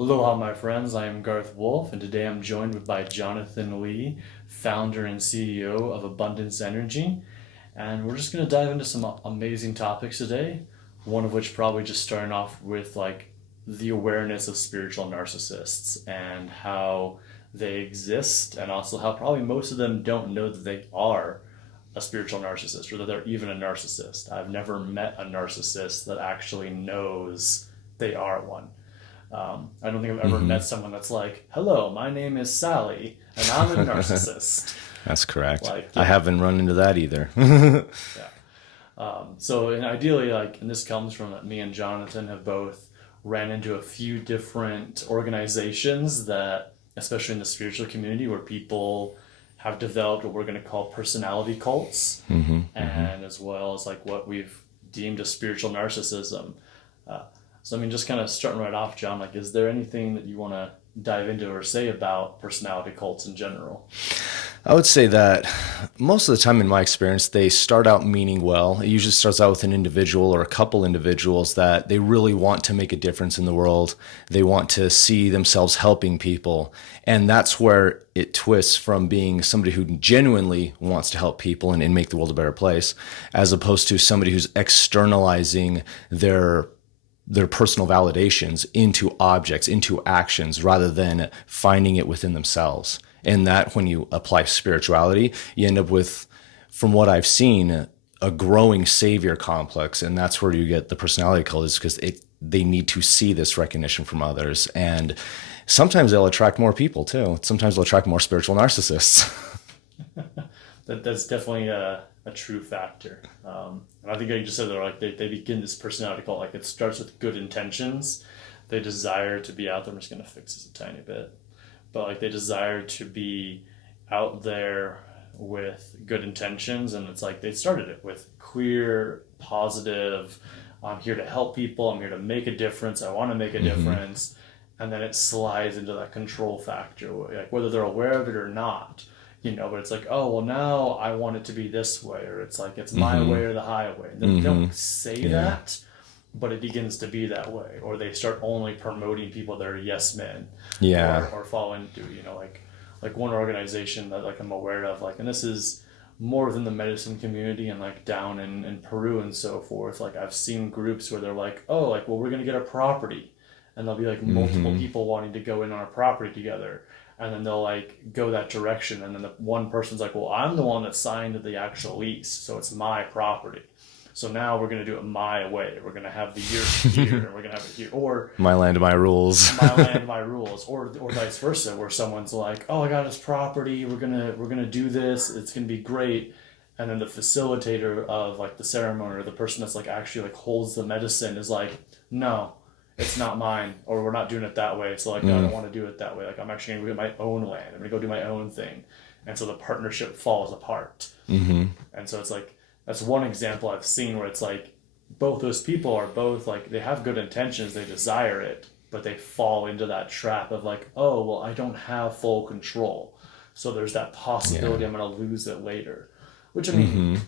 Aloha, my friends. I am Garth Wolf, and today I'm joined by Jonathan Lee, founder and CEO of Abundance Energy. And we're just going to dive into some amazing topics today. One of which probably just starting off with like the awareness of spiritual narcissists and how they exist, and also how probably most of them don't know that they are a spiritual narcissist or that they're even a narcissist. I've never met a narcissist that actually knows they are one. I don't think I've ever met someone that's like, "Hello, my name is Sally, and I'm a narcissist." That's correct. Like, I haven't run into that either. yeah. So, and ideally, like, and this comes from that me and Jonathan have both ran into a few different organizations that, especially in the spiritual community, where people have developed what we're going to call personality cults, and as well as like what we've deemed as spiritual narcissism. So, I mean, just kind of starting right off, John, like, is there anything that you want to dive into or say about personality cults in general? I would say that most of the time in my experience, they start out meaning well. It usually starts out with an individual or a couple individuals that they really want to make a difference in the world. They want to see themselves helping people. And that's where it twists from being somebody who genuinely wants to help people and make the world a better place, as opposed to somebody who's externalizing their personal validations into objects, into actions, rather than finding it within themselves. And that when you apply spirituality, you end up with, from what I've seen, a growing savior complex. And that's where you get the personality cult, is because they need to see this recognition from others. And sometimes they'll attract more people too. Sometimes they'll attract more spiritual narcissists. That's definitely a true factor. And I think like you just said, they're like they begin this personality cult, like it starts with good intentions. They desire to be out there. I'm just going to fix this a tiny bit. But like they desire to be out there with good intentions, and it's like they started it with queer, positive, I'm here to help people, I'm here to make a difference, I want to make a difference, and then it slides into that control factor, like whether they're aware of it or not, but it's like, oh, well, now I want it to be this way, or it's like it's my way or the highway. They don't say that, but it begins to be that way, or they start only promoting people that are yes men, or fall into like one organization that like I'm aware of, like, and this is more within the medicine community and like down in Peru and so forth. Like I've seen groups where they're like, oh, like, well, we're gonna get a property, and there'll be like multiple people wanting to go in on a property together, and then they'll like go that direction, and then the one person's like, well, I'm the one that signed the actual lease, so it's my property. So now we're going to do it my way. We're going to have the year here, and we're going to have it here. Or My land, my rules. my land, my rules. Or vice versa, where someone's like, oh, I got this property. We're gonna do this. It's going to be great. And then the facilitator of like the ceremony, or the person that's like actually like holds the medicine, is like, no, it's not mine, or we're not doing it that way. So like, no, I don't want to do it that way. Like I'm actually going to get my own land. I'm going to go do my own thing. And so the partnership falls apart. And so it's like, that's one example I've seen where it's like both those people are both like, they have good intentions, they desire it, but they fall into that trap of like, oh, well, I don't have full control. So there's that possibility I'm going to lose it later, which I mean,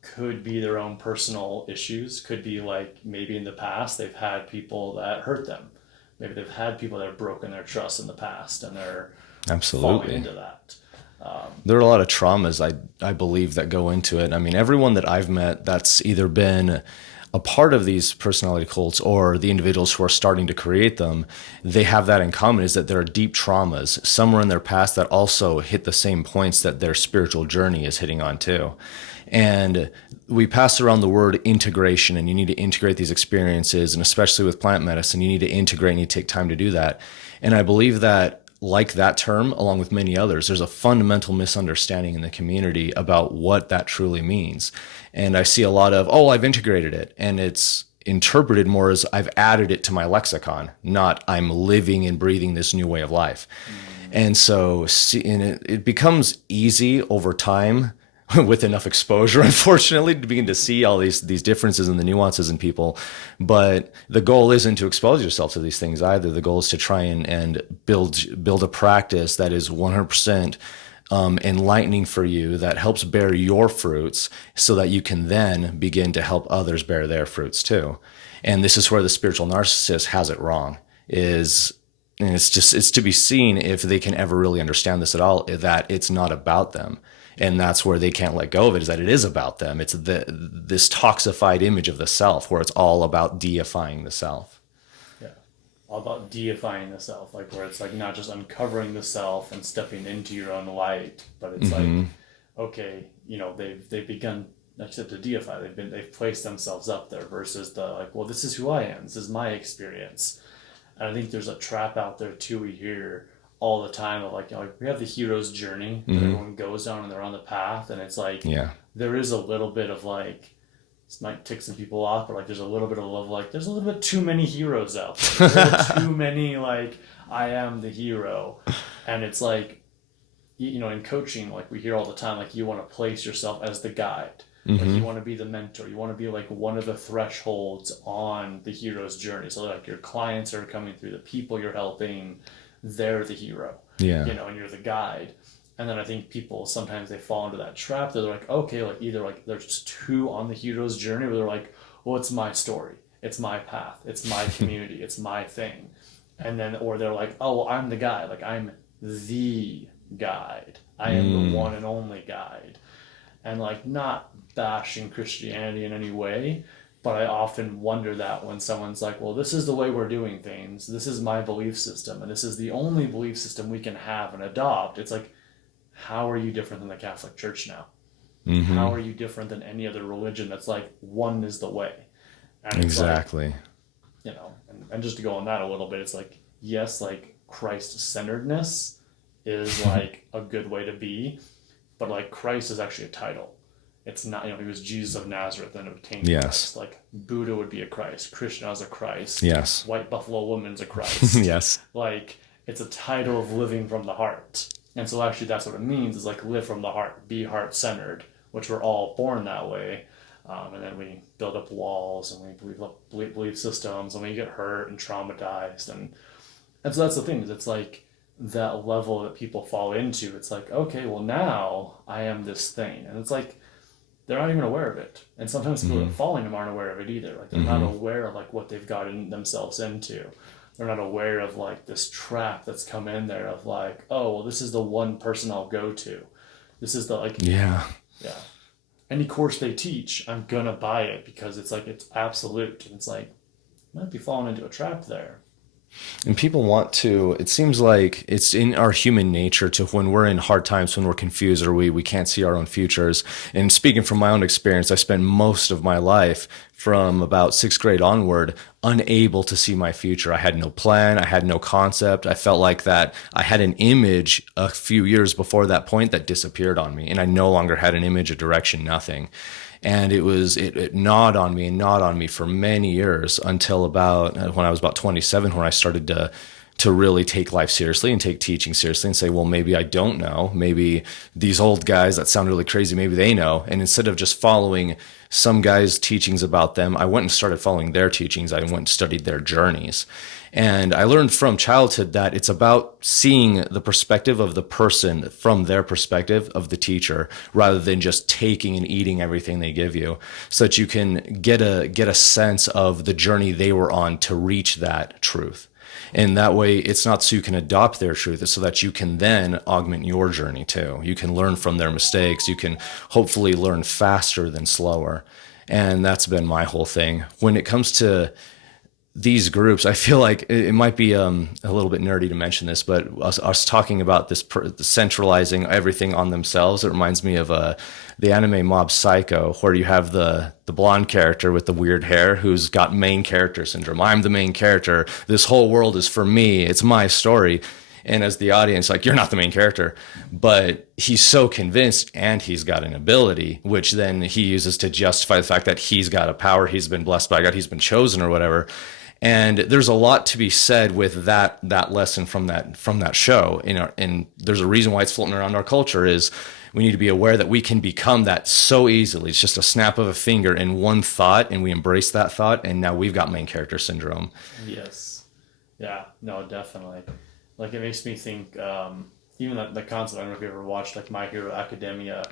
could be their own personal issues. Could be like maybe in the past they've had people that hurt them. Maybe they've had people that have broken their trust in the past, and they're falling into that. There are a lot of traumas, I believe, that go into it. I mean, everyone that I've met that's either been a part of these personality cults or the individuals who are starting to create them, they have that in common, is that there are deep traumas somewhere in their past that also hit the same points that their spiritual journey is hitting on too. And we pass around the word integration, and you need to integrate these experiences, and especially with plant medicine, you need to integrate and you take time to do that. And I believe that, like that term, along with many others, there's a fundamental misunderstanding in the community about what that truly means. And I see a lot of, oh, I've integrated it. And it's interpreted more as I've added it to my lexicon, not I'm living and breathing this new way of life. And so it becomes easy over time with enough exposure, unfortunately, to begin to see all these differences and the nuances in people. But the goal isn't to expose yourself to these things either. The goal is to try and build a practice that is 100% enlightening for you, that helps bear your fruits, so that you can then begin to help others bear their fruits too. And this is where the spiritual narcissist has it wrong, is and it's to be seen if they can ever really understand this at all, that it's not about them. And that's where they can't let go of it, is that it is about them. It's this toxified image of the self where it's all about deifying the self. Yeah. All about deifying the self, like where it's like not just uncovering the self and stepping into your own light, but it's like, okay, they've begun, like I said, to deify. They've placed themselves up there versus the like, well, this is who I am. This is my experience. And I think there's a trap out there too. We hear all the time of like, we have the hero's journey that everyone goes down and they're on the path, and it's like, there is a little bit of like, this might tick some people off, but like there's a little bit of love, like there's a little bit too many heroes out there. There's too many like, I am the hero. And it's like, in coaching, like we hear all the time, like you want to place yourself as the guide. Like you want to be the mentor. You want to be like one of the thresholds on the hero's journey. So like your clients are coming through, the people you're helping, they're the hero. And you're the guide. And then I think people sometimes they fall into that trap. They're like, okay, like either like there's too on the hero's journey, or they're like, well, it's my story, it's my path, it's my community, it's my thing. And then, or they're like, oh, well, I'm the guide, like I'm the guide, I am the one and only guide. And like not bashing Christianity in any way, but I often wonder that when someone's like, well, this is the way we're doing things, this is my belief system, and this is the only belief system we can have and adopt. It's like, how are you different than the Catholic Church now? How are you different than any other religion that's like, one is the way? And exactly. Like, and just to go on that a little bit, it's like, yes, like Christ-centeredness is like a good way to be, but like Christ is actually a title. It's not, he was Jesus of Nazareth and obtained Christ. Like Buddha would be a Christ. Krishna is a Christ. Yes. White Buffalo Woman's a Christ. Yes. Like it's a title of living from the heart. And so actually that's what it means, is like live from the heart, be heart-centered, which we're all born that way. And then we build up walls and we believe systems and we get hurt and traumatized. And so that's the thing, is it's like that level that people fall into. It's like, okay, well now I am this thing. And it's like, they're not even aware of it. And sometimes people that are following them aren't aware of it either. Like they're not aware of like what they've gotten themselves into. They're not aware of like this trap that's come in there of like, oh, well, this is the one person I'll go to. This is the like, yeah. Any course they teach, I'm gonna buy it because it's like, it's absolute. And it's like, you might be falling into a trap there. And people want to, it seems like it's in our human nature to, when we're in hard times, when we're confused or we can't see our own futures. And speaking from my own experience, I spent most of my life from about 6th grade onward unable to see my future. I had no plan. I had no concept. I felt like that I had an image a few years before that point that disappeared on me. And I no longer had an image, a direction, nothing. And it gnawed on me for many years until about when I was about 27, when I started to really take life seriously and take teaching seriously and say, well, maybe I don't know. Maybe these old guys that sound really crazy, maybe they know. And instead of just following some guys' teachings about them, I went and started following their teachings. I went and studied their journeys. And I learned from childhood that it's about seeing the perspective of the person from their perspective of the teacher, rather than just taking and eating everything they give you, so that you can get a sense of the journey they were on to reach that truth. And that way, it's not so you can adopt their truth, it's so that you can then augment your journey too. You can learn from their mistakes. You can hopefully learn faster than slower. And that's been my whole thing. When it comes to these groups, I feel like it might be a little bit nerdy to mention this, but us talking about this centralizing everything on themselves, it reminds me of the anime Mob Psycho, where you have the blonde character with the weird hair who's got main character syndrome. I'm the main character. This whole world is for me. It's my story. And as the audience, like, you're not the main character, but he's so convinced, and he's got an ability, which then he uses to justify the fact that he's got a power, he's been blessed by God, he's been chosen or whatever. And there's a lot to be said with that lesson from that show. And there's a reason why it's floating around our culture, is we need to be aware that we can become that so easily. It's just a snap of a finger in one thought, and we embrace that thought, and now we've got main character syndrome. Yes. Yeah, no, definitely. Like, it makes me think, even the concept, I don't know if you ever watched, like, My Hero Academia.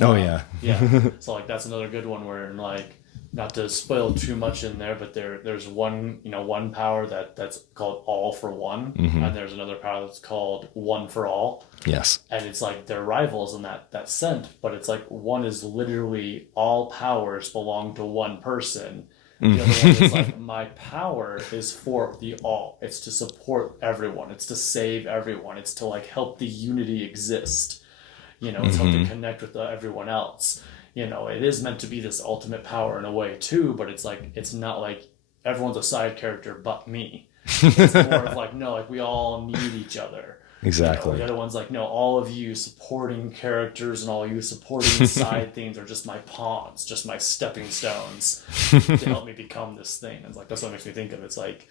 Oh, yeah. Yeah. So, like, that's another good one where, like, not to spoil too much in there, but there's one power that's called all for one, and there's another power that's called one for all. Yes. And it's like they're rivals in that sense, but it's like one is literally all powers belong to one person. The other one is like, my power is for the all. It's to support everyone. It's to save everyone. It's to like help the unity exist. It's help to connect with everyone else. It is meant to be this ultimate power in a way too, but it's like, it's not like everyone's a side character but me. It's more of like, no, like we all need each other. Exactly. The other one's like, no, all of you supporting characters and all you supporting side things are just my pawns, just my stepping stones to help me become this thing. And it's like, that's what makes me think of. It's like,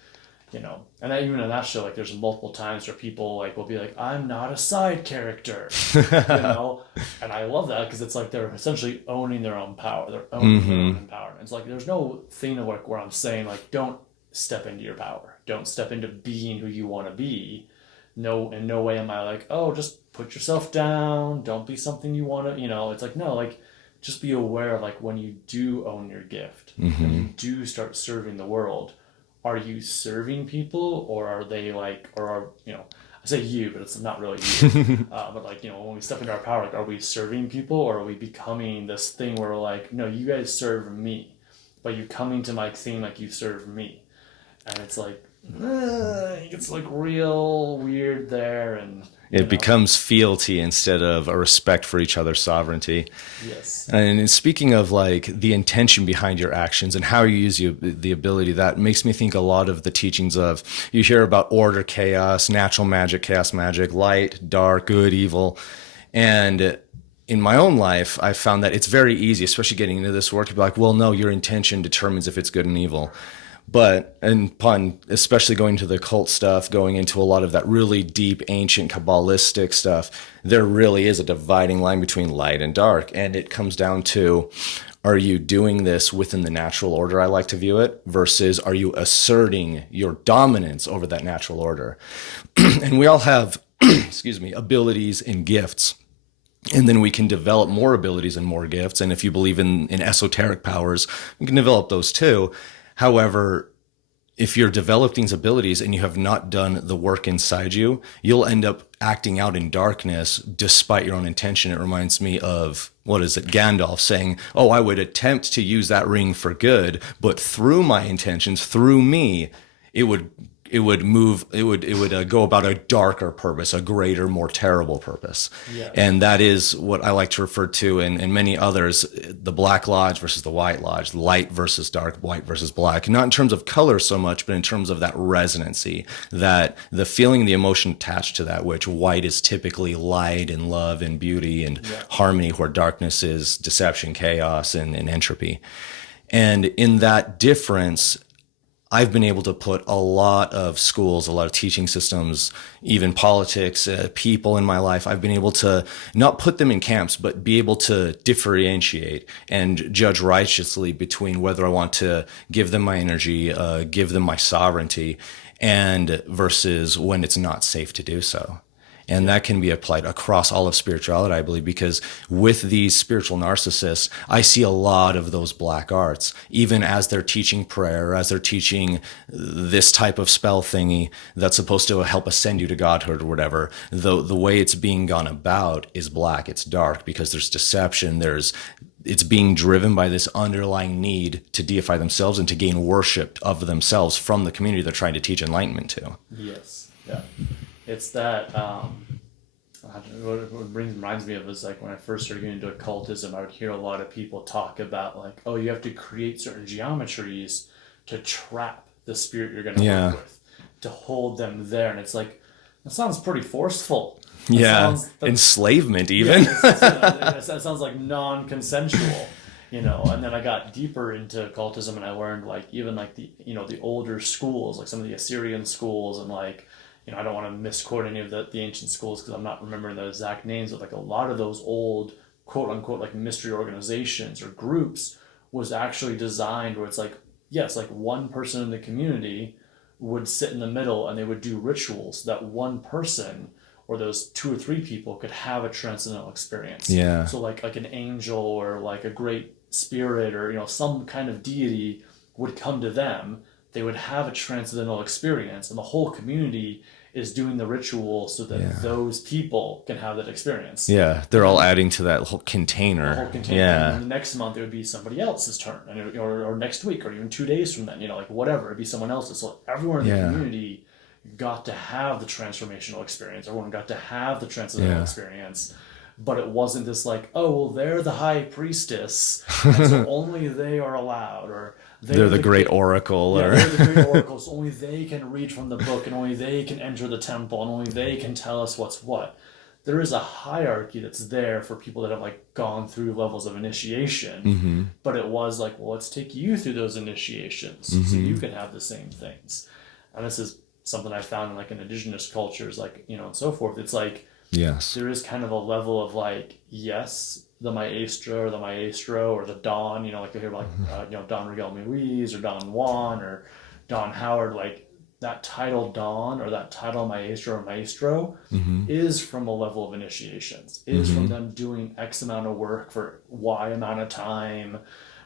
and even in that show, like there's multiple times where people like will be like, I'm not a side character, and I love that because it's like they're essentially owning their own power, they're owning their own empowerment. It's like there's no thing of like where I'm saying like, don't step into your power, don't step into being who you want to be. No, in no way am I like, oh, just put yourself down, don't be something you want to, it's like, no, like just be aware of like when you do own your gift, when you do start serving the world. Are you serving people, or are they like, or are, I say you, but it's not really you. But like, when we step into our power, like, are we serving people, or are we becoming this thing where we're like, no, you guys serve me, but you coming to my thing like you serve me. And it's like, it's like real weird there. And it becomes fealty instead of a respect for each other's sovereignty. Yes. And speaking of like the intention behind your actions and how you use the ability, that makes me think a lot of the teachings of, you hear about order, chaos, natural magic, chaos magic, light, dark, good, evil. And in my own life, I found that it's very easy, especially getting into this work, to be like, well, no, your intention determines if it's good and evil. But, and especially going to the cult stuff, going into a lot of that really deep, ancient, Kabbalistic stuff, there really is a dividing line between light and dark. And it comes down to, are you doing this within the natural order, I like to view it, versus are you asserting your dominance over that natural order? And we all have, abilities and gifts. And then we can develop more abilities and more gifts. And if you believe in esoteric powers, we can develop those too. However, if you're developing these abilities and you have not done the work inside you, you'll end up acting out in darkness despite your own intention. It reminds me of, Gandalf saying, oh, I would attempt to use that ring for good, but through my intentions, through me, it would go about a darker purpose, a greater, more terrible purpose. Yeah. And that is what I like to refer to, and many others, the Black Lodge versus the White Lodge, light versus dark, white versus black. Not in terms of color so much, but in terms of that resonancy, that the feeling, the emotion attached to that, which white is typically light and love and beauty and harmony, where darkness is deception, chaos, and entropy. And in that difference, I've been able to put a lot of schools, a lot of teaching systems, even politics, people in my life, I've been able to not put them in camps, but be able to differentiate and judge righteously between whether I want to give them my energy, give them my sovereignty, and versus when it's not safe to do so. And that can be applied across all of spirituality, I believe, because with these spiritual narcissists, I see a lot of those black arts, even as they're teaching prayer, as they're teaching this type of spell thingy that's supposed to help ascend you to godhood or whatever. The way it's being gone about is black, it's dark, because there's deception, it's being driven by this underlying need to deify themselves and to gain worship of themselves from the community they're trying to teach enlightenment to. Yes, yeah. It's that, what reminds me of is like when I first started getting into occultism, I would hear a lot of people talk about like, oh, you have to create certain geometries to trap the spirit you're going to work with, to hold them there. And it's like, that sounds pretty forceful. Enslavement even. That sounds like non-consensual. And then I got deeper into occultism and I learned like even like the older schools, like some of the Assyrian schools, and like, I don't want to misquote any of the ancient schools because I'm not remembering the exact names, but like a lot of those old quote unquote like mystery organizations or groups was actually designed where it's like, yes, like one person in the community would sit in the middle and they would do rituals that one person or those 2 or 3 people could have a transcendental experience. Yeah. So like an angel or like a great spirit or, some kind of deity would come to them, they would have a transcendental experience, and the whole community is doing the ritual so that those people can have that experience. Yeah, they're all adding to that whole container. The whole container. Yeah. And the next month it would be somebody else's turn, or next week, or even 2 days from then, like whatever, it'd be someone else's. So everyone in the community got to have the transformational experience. Everyone got to have the transcendental experience. But it wasn't this like, oh, well, they're the high priestess, and so only they are allowed, or they're the great oracle. Yeah, or they're the great oracle, so only they can read from the book, and only they can enter the temple, and only they can tell us what's what. There is a hierarchy that's there for people that have like gone through levels of initiation, but it was like, well, let's take you through those initiations so you can have the same things. And this is something I found in like in indigenous cultures, like, and so forth. It's like, yes, there is kind of a level of like, yes, the maestra or the maestro or the don, like you hear like, Don Miguel Muiz or Don Juan or Don Howard, like that title Don or that title maestro or maestro is from a level of initiations, is from them doing X amount of work for Y amount of time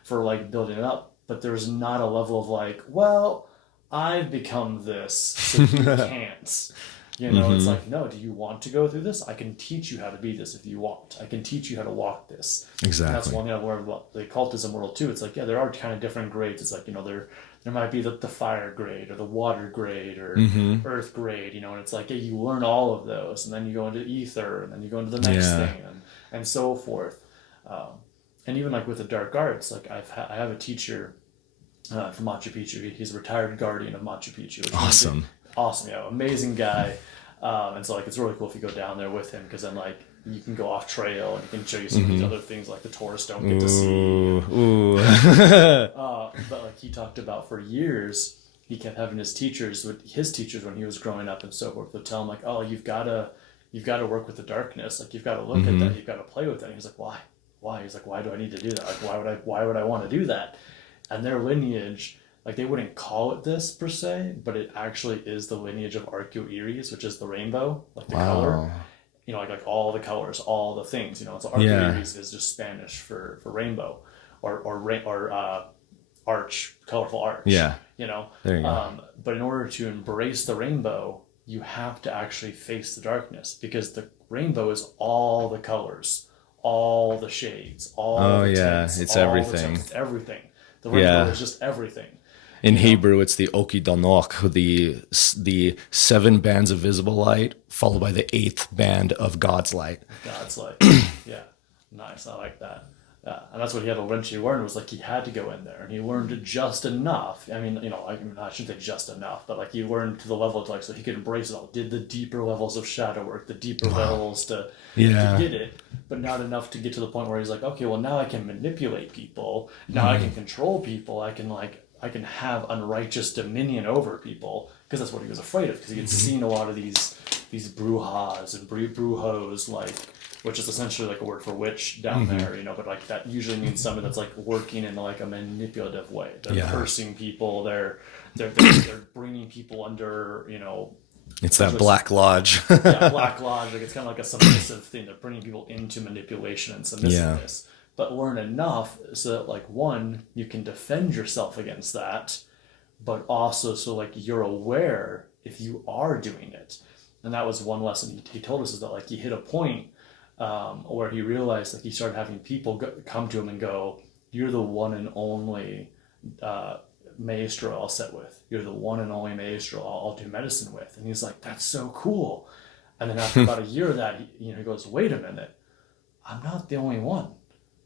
for like building it up. But there's not a level of like, well, I've become this, so you can't. It's like, no, do you want to go through this? I can teach you how to be this if you want. I can teach you how to walk this. Exactly. And that's one thing I've learned about the cultism world too. It's like, yeah, there are kind of different grades. It's like, there might be the fire grade or the water grade or earth grade, and it's like, yeah, you learn all of those, and then you go into ether, and then you go into the next thing, and so forth. And even like with the dark arts, like I have a teacher from Machu Picchu. He's a retired guardian of Machu Picchu. Awesome, yeah, amazing guy. And so like it's really cool if you go down there with him, because then like you can go off trail and he can show you some of these other things like the tourists don't get to see. But like he talked about for years, he kept having his teachers when he was growing up and so forth would tell him like, oh, you've got to work with the darkness, like you've got to look at that, you've got to play with that. And he's like, why? He's like, why do I need to do that? Like why would I want to do that? And their lineage, like they wouldn't call it this per se, but it actually is the lineage of arco-iris, which is the rainbow, like the color. Like all the colors, all the things. So arco-iris is just Spanish for rainbow, or arch, colorful arch. Yeah. There you go. But in order to embrace the rainbow, you have to actually face the darkness, because the rainbow is all the colors, all the shades, all the tints, it's all everything. It's everything. The rainbow is just everything. In Hebrew, it's the Oki Danok, the 7 bands of visible light, followed by the 8th band of God's light. God's light. Yeah. Nice. I like that. Yeah. And that's what he had to eventually learn, was like he had to go in there, and he learned just enough. I mean, I shouldn't say just enough, but like he learned to the level to like, so he could embrace it all, did the deeper levels of shadow work, the deeper levels to get it, but not enough to get to the point where he's like, okay, well now I can manipulate people. Now I can control people. I can have unrighteous dominion over people, because that's what he was afraid of, because he had seen a lot of these brujas and brujos, like, which is essentially like a word for witch down there, but like that usually means someone that's like working in like a manipulative way. They're cursing people. They're bringing people under, It's that Black Lodge. Black Lodge. Like it's kind of like a submissive thing. They're bringing people into manipulation and submissiveness. Yeah. But learn enough so that like, one, you can defend yourself against that, but also so like you're aware if you are doing it. And that was one lesson he told us, is that like he hit a point where he realized, like he started having people come to him and go, you're the one and only maestro I'll sit with. You're the one and only maestro I'll do medicine with. And he's like, that's so cool. And then after about a year of that, he goes, wait a minute, I'm not the only one.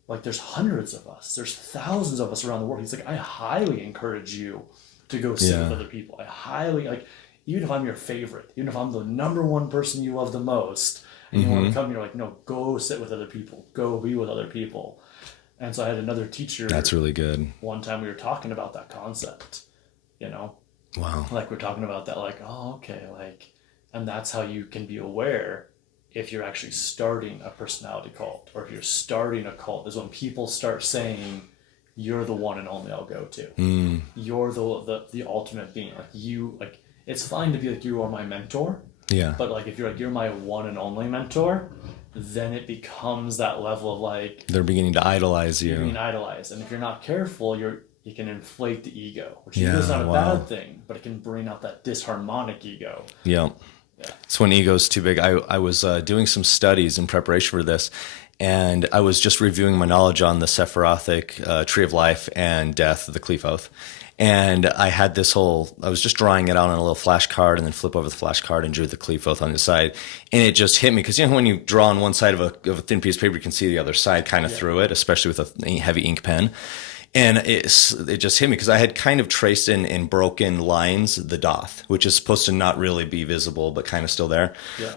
Like there's hundreds of us. There's thousands of us around the world. He's like, I highly encourage you to go sit with other people. I highly, like, even if I'm your favorite, even if I'm the number one person you love the most, and you want to come, you're like, no, go sit with other people. Go be with other people. And so I had another teacher. That's really good. One time we were talking about that concept, Wow. Like we're talking about that, like, oh, okay, like, and that's how you can be aware if you're actually starting a personality cult, or if you're starting a cult, is when people start saying, you're the one and only I'll go to. You're the ultimate being. Like it's fine to be like, you are my mentor. Yeah. But like if you're like, you're my one and only mentor, then it becomes that level of like They're beginning to idolize you. you're being idolized. And if you're not careful, you can inflate the ego, which Yeah, is not a wow. bad thing, but it can bring out that disharmonic ego. Yeah. It's when ego's too big. I was doing some studies in preparation for this, and I was just reviewing my knowledge on the Sephirothic Tree of Life and Death, the Qliphoth. And I had I was just drawing it out on a little flashcard and then flip over the flashcard and drew the Qliphoth on the side. And it just hit me because, when you draw on one side of a thin piece of paper, you can see the other side kind of through it, especially with a heavy ink pen. And it just hit me because I had kind of traced in broken lines the doth, which is supposed to not really be visible, but kind of still there. Yeah.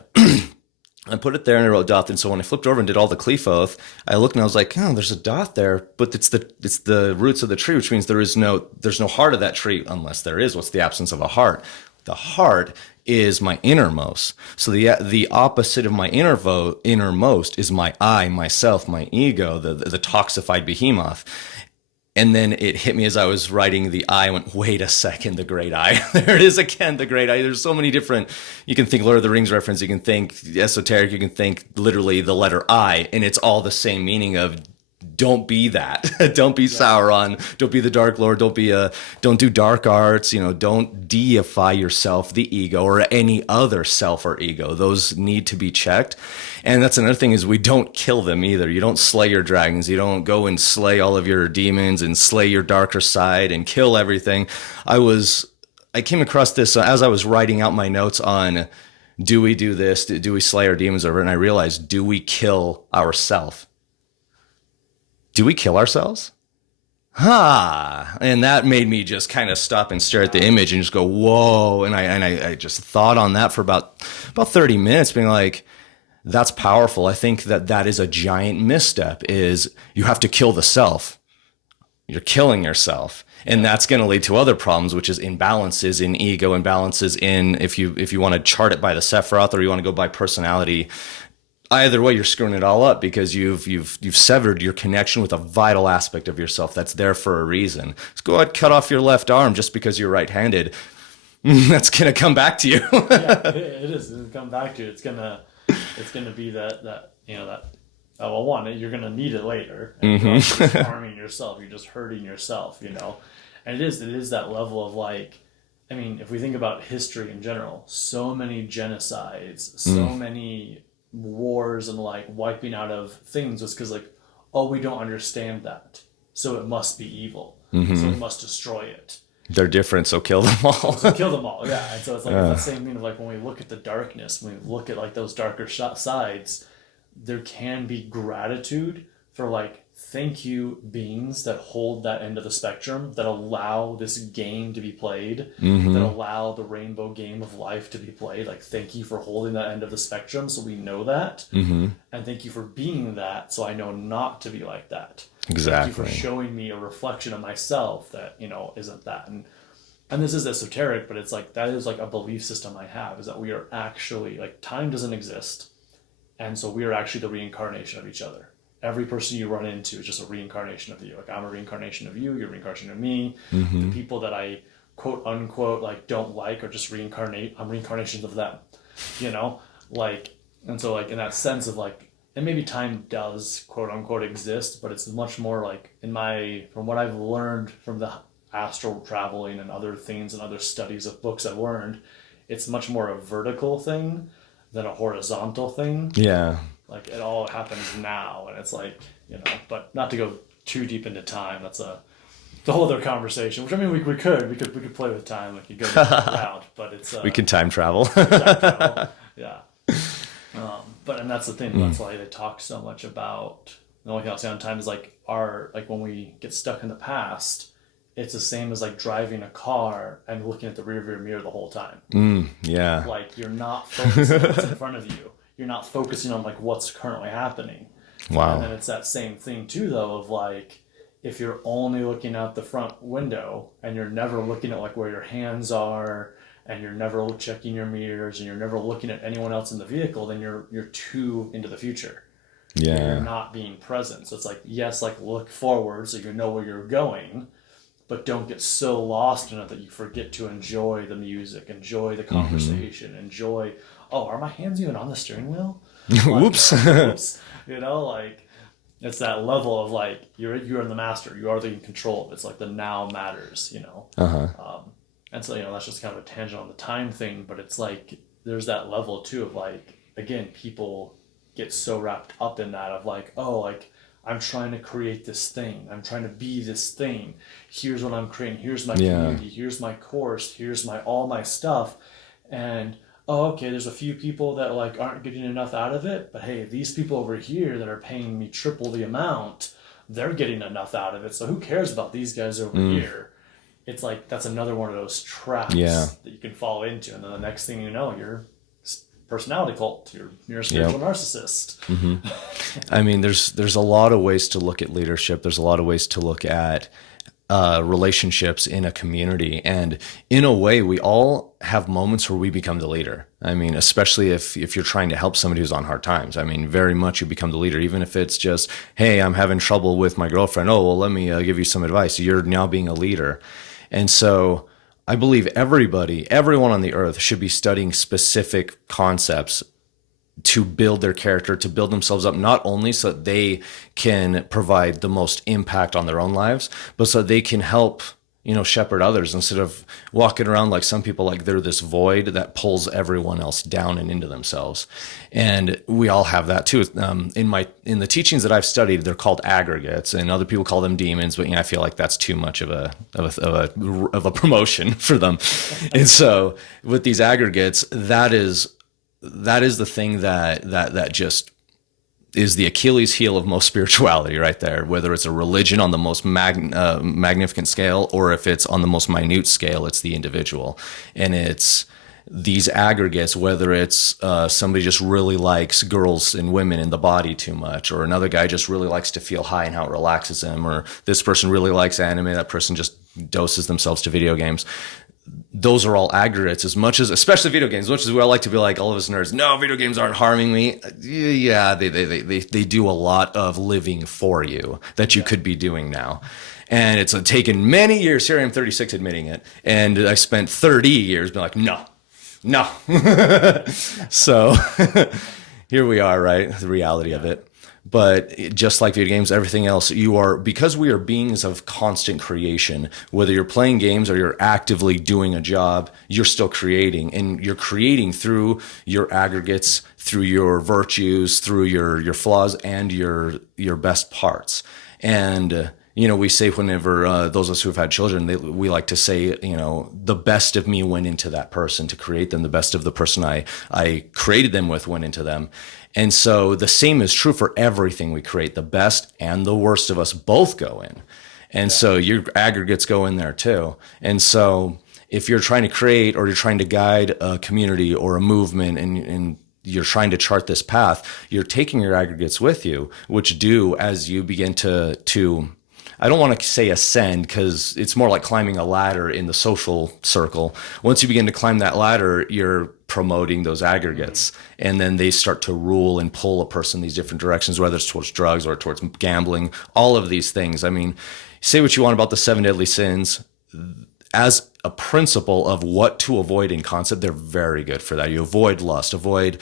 I put it there and I wrote doth. And so when I flipped over and did all the Qliphoth, I looked and I was like, oh, there's a doth there, but it's the roots of the tree, which means there's no heart of that tree unless there is. What's the absence of a heart? The heart is my innermost. So the opposite of my innermost is my I, myself, my ego, the toxified behemoth. And then it hit me as I was writing the I. I went, wait a second, the great I. There it is again, the great I. There's so many different, you can think Lord of the Rings reference, you can think esoteric, you can think literally the letter I, and it's all the same meaning of don't be that. Don't be Sauron. Don't be the Dark Lord. Don't do dark arts. Don't deify yourself, the ego, or any other self or ego. Those need to be checked. And that's another thing is we don't kill them either. You don't slay your dragons. You don't go and slay all of your demons and slay your darker side and kill everything. I came across this as I was writing out my notes on, do we do this? Do we slay our demons over? And I realized, do we kill ourselves? Do we kill ourselves? And that made me just kind of stop and stare at the image and just go, whoa. And I just thought on that for about 30 minutes, being like, that's powerful. I think that is a giant misstep, is you have to kill the self. You're killing yourself. And that's going to lead to other problems, which is imbalances in ego, imbalances in, if you want to chart it by the Sephiroth or you want to go by personality, either way, you're screwing it all up because you've severed your connection with a vital aspect of yourself that's there for a reason. Just go ahead, cut off your left arm just because you're right-handed. That's gonna come back to you. Yeah, it is. It's gonna come back to you. It's gonna be that you're gonna need it later. And you're just harming yourself. You're just hurting yourself. And it is that level of like. I mean, if we think about history in general, so many genocides, so many wars and like wiping out of things was because like, oh, we don't understand that, so it must be evil, so we must destroy it. They're different, so kill them all. Yeah. And so it's like that same meaning of like when we look at the darkness, when we look at like those darker sides, there can be gratitude for like, thank you, beings that hold that end of the spectrum, that allow this game to be played, that allow the rainbow game of life to be played. Like, thank you for holding that end of the spectrum so we know that. And thank you for being that so I know not to be like that. Exactly. Thank you for showing me a reflection of myself that, isn't that. And this is esoteric, but it's like, that is like a belief system I have, is that we are actually, like, time doesn't exist. And so we are actually the reincarnation of each other. Every person you run into is just a reincarnation of you. Like, I'm a reincarnation of you, you're a reincarnation of me. The people that I quote unquote like don't like or just reincarnate, I'm reincarnations of them. Like, and so like in that sense of like, and maybe time does quote unquote exist, but it's much more like from what I've learned from the astral traveling and other things and other studies of books I've learned, it's much more a vertical thing than a horizontal thing. Yeah. Like, it all happens now, and it's like, but not to go too deep into time. That's a whole other conversation. Which, I mean, we could play with time. Like, you go around, but it's we can time travel. Yeah. And that's the thing. That's why they talk so much about. The only thing I'll say on time is like when we get stuck in the past, it's the same as like driving a car and looking at the rearview mirror the whole time. Yeah. Like, you're not focusing on what's in front of you. You're not focusing on like what's currently happening. Wow. And then it's that same thing too, though, of like, if you're only looking out the front window and you're never looking at like where your hands are, and you're never checking your mirrors, and you're never looking at anyone else in the vehicle, then you're too into the future. Yeah. You're not being present. So it's like, yes, like look forward so you know where you're going, but don't get so lost in it that you forget to enjoy the music, enjoy the conversation, enjoy oh, are my hands even on the steering wheel? Whoops. Whoops. Like it's that level of like you're in the master, you are in control. It's like the now matters. And so that's just kind of a tangent on the time thing, but it's like there's that level too of like, again, people get so wrapped up in that of like, oh, like I'm trying to create this thing, I'm trying to be this thing, here's what I'm creating, here's my community, here's my course, here's all my stuff. And oh, okay, there's a few people that like aren't getting enough out of it, but hey, these people over here that are paying me triple the amount, they're getting enough out of it, so who cares about these guys over here? It's like that's another one of those traps that you can fall into, and then the next thing you know, you're personality cult, you're a spiritual narcissist. I mean, there's a lot of ways to look at leadership. There's a lot of ways to look at relationships in a community, and in a way, we all have moments where we become the leader. I mean, especially if you're trying to help somebody who's on hard times. I mean, very much you become the leader, even if it's just, hey, I'm having trouble with my girlfriend. Oh, well, let me give you some advice. You're now being a leader. And so I believe everyone on the earth should be studying specific concepts to build their character, to build themselves up, not only so that they can provide the most impact on their own lives, but so they can help, shepherd others instead of walking around like some people, like they're this void that pulls everyone else down and into themselves. And we all have that too. In the teachings that I've studied, they're called aggregates, and other people call them demons, but I feel like that's too much of a promotion for them. And so with these aggregates, that is the thing that just is the Achilles heel of most spirituality right there, whether it's a religion on the most magnificent scale, or if it's on the most minute scale, it's the individual. And it's these aggregates, whether it's somebody just really likes girls and women in the body too much, or another guy just really likes to feel high and how it relaxes him, or this person really likes anime, that person just doses themselves to video games. Those are all aggregates, especially video games, as much as we all like to be like all of us nerds, no, video games aren't harming me. Yeah, they do a lot of living for you that you could be doing now. And it's taken many years, here I am 36 admitting it, and I spent 30 years being like, no. So here we are, right? The reality of it. But just like video games, everything else, because we are beings of constant creation, whether you're playing games or you're actively doing a job, you're still creating, and you're creating through your aggregates, through your virtues, through your flaws and your best parts. And we say whenever those of us who have had children, we like to say, the best of me went into that person to create them. The best of the person I created them with went into them. And so the same is true for everything we create. The best and the worst of us both go in. And so your aggregates go in there too. And so if you're trying to create or you're trying to guide a community or a movement and you're trying to chart this path, you're taking your aggregates with you, which do as you begin to I don't want to say ascend, because it's more like climbing a ladder in the social circle. Once you begin to climb that ladder, you're promoting those aggregates, and then they start to rule and pull a person in these different directions, whether it's towards drugs or towards gambling, all of these things. I mean, say what you want about the 7 deadly sins. As a principle of what to avoid in concept, they're very good for that. You avoid lust, avoid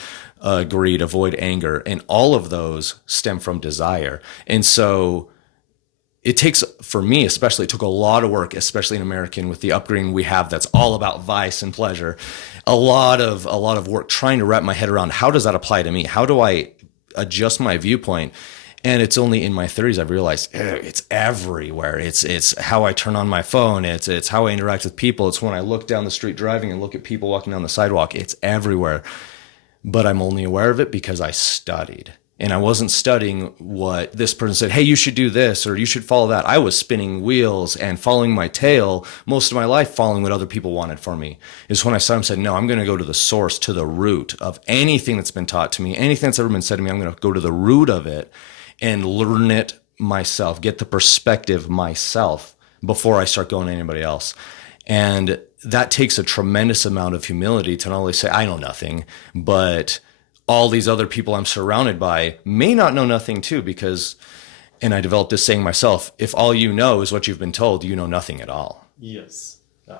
greed, avoid anger, and all of those stem from desire. And so it takes, for me especially, it took a lot of work, especially in American, with the upbringing we have that's all about vice and pleasure. A lot of work trying to wrap my head around, how does that apply to me? How do I adjust my viewpoint? And it's only in my 30s I've realized it's everywhere. It's how I turn on my phone. It's how I interact with people. It's when I look down the street driving and look at people walking down the sidewalk. It's everywhere. But I'm only aware of it because I studied. And I wasn't studying what this person said, hey, you should do this or you should follow that. I was spinning wheels and following my tail most of my life, following what other people wanted for me. Is when I said, no, I'm going to go to the source, to the root of anything that's been taught to me, anything that's ever been said to me. I'm going to go to the root of it and learn it myself, get the perspective myself before I start going to anybody else. And that takes a tremendous amount of humility to not only say, I know nothing, but all these other people I'm surrounded by may not know nothing too, because, and I developed this saying myself, if all you know is what you've been told, you know nothing at all. Yes. Yeah.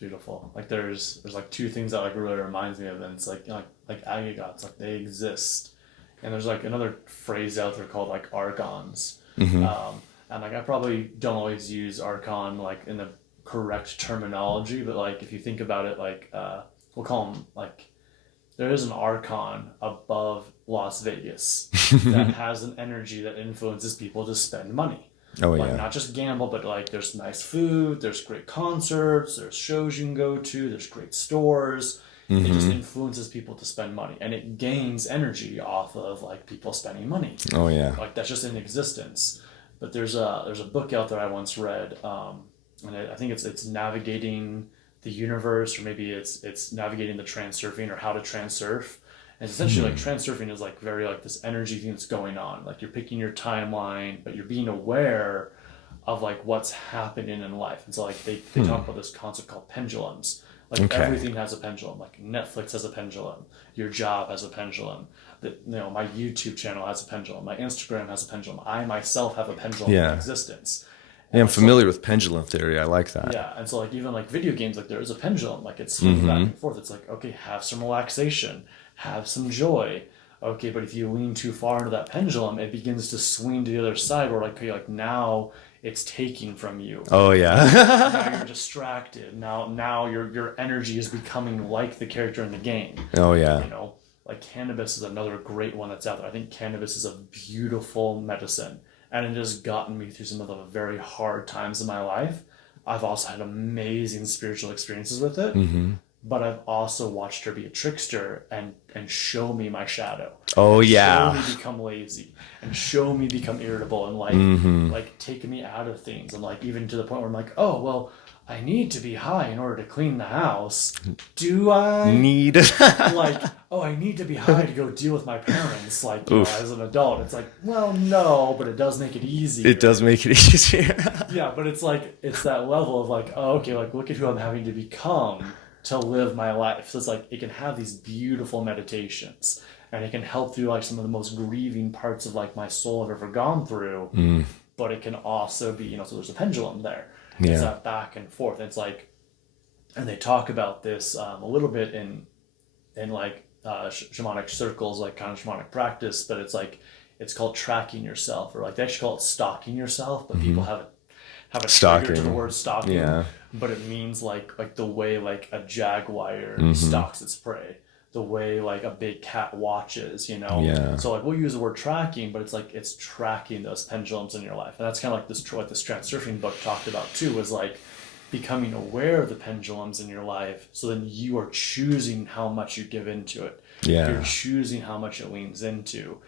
Beautiful. Like there's like two things that like really reminds me of, and it's like, you know, like aggregates, like they exist, and there's like another phrase out there called like archons, and like I probably don't always use archon like in the correct terminology, but like if you think about it, like we'll call them like there is an archon above Las Vegas that has an energy that influences people to spend money. Oh Like yeah. not just gamble, but like there's nice food, there's great concerts, there's shows you can go to, there's great stores. It just influences people to spend money, and it gains energy off of like people spending money. Oh yeah. Like that's just in existence. But there's a book out there I once read, and I think it's navigating the universe, or maybe it's navigating the transurfing, or how to transurf. And it's essentially like transurfing is like very like this energy thing that's going on. Like you're picking your timeline, but you're being aware of like what's happening in life. And so like they talk about this concept called pendulums. Like everything has a pendulum. Like Netflix has a pendulum. Your job has a pendulum. My YouTube channel has a pendulum. My Instagram has a pendulum. I myself have a pendulum in existence. Yeah, I'm familiar with pendulum theory. I like that. Yeah, and so like even like video games, like there is a pendulum. Like it's swinging back and forth. It's like, okay, have some relaxation, have some joy. Okay, but if you lean too far into that pendulum, it begins to swing to the other side, where like, okay, like now it's taking from you. Oh yeah. Now you're distracted. Now your energy is becoming like the character in the game. Oh yeah. You know, like cannabis is another great one that's out there. I think cannabis is a beautiful medicine, and it has gotten me through some of the very hard times in my life. I've also had amazing spiritual experiences with it, but I've also watched her be a trickster and show me my shadow. Oh yeah. Show me become lazy, and show me become irritable, and like take me out of things, and like even to the point where I'm like, oh well, I need to be high in order to clean the house. Do I Need like, oh, I need to be high to go deal with my parents, like, you know, as an adult. It's like, well, no, but it does make it easier. It does make it easier. Yeah, but it's like, it's that level of like, oh, okay, like, look at who I'm having to become to live my life. So it's like, it can have these beautiful meditations, and it can help through like some of the most grieving parts of like my soul I've ever gone through. But it can also be, you know, so there's a pendulum there. Yeah. It's that back and forth. It's like, and they talk about this a little bit in like shamanic circles, like kind of shamanic practice, but it's like, it's called tracking yourself, or like they actually call it stalking yourself, but people have a trigger to the word stalking. Yeah. But it means like the way like a jaguar stalks its prey, the way like a big cat watches, you know. Yeah. So like we'll use the word tracking, but it's like it's tracking those pendulums in your life, and that's kind of like this what this transurfing book talked about too, was like becoming aware of the pendulums in your life, so then you are choosing how much you give into it. Yeah. You're choosing how much it leans into.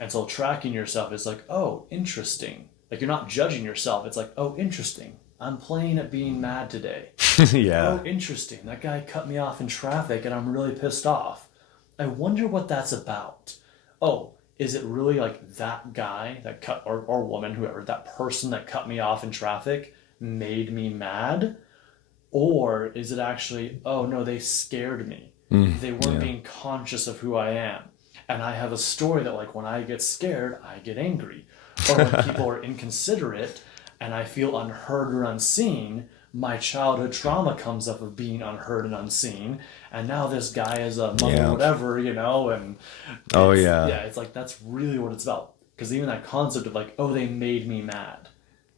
And so tracking yourself is like, oh, interesting. Like you're not judging yourself. It's like, oh, interesting. I'm playing at being mad today. Yeah. Oh, interesting. That guy cut me off in traffic and I'm really pissed off. I wonder what that's about. Oh, is it really like that guy that cut, or woman, whoever, that person that cut me off in traffic made me mad? Or is it actually, oh no, they scared me. They weren't being conscious of who I am. And I have a story that like when I get scared, I get angry. Or when people are inconsiderate and I feel unheard or unseen, my childhood trauma comes up of being unheard and unseen. And now this guy is a mother whatever, you know, and it's like that's really what it's about. Because even that concept of like, oh, they made me mad.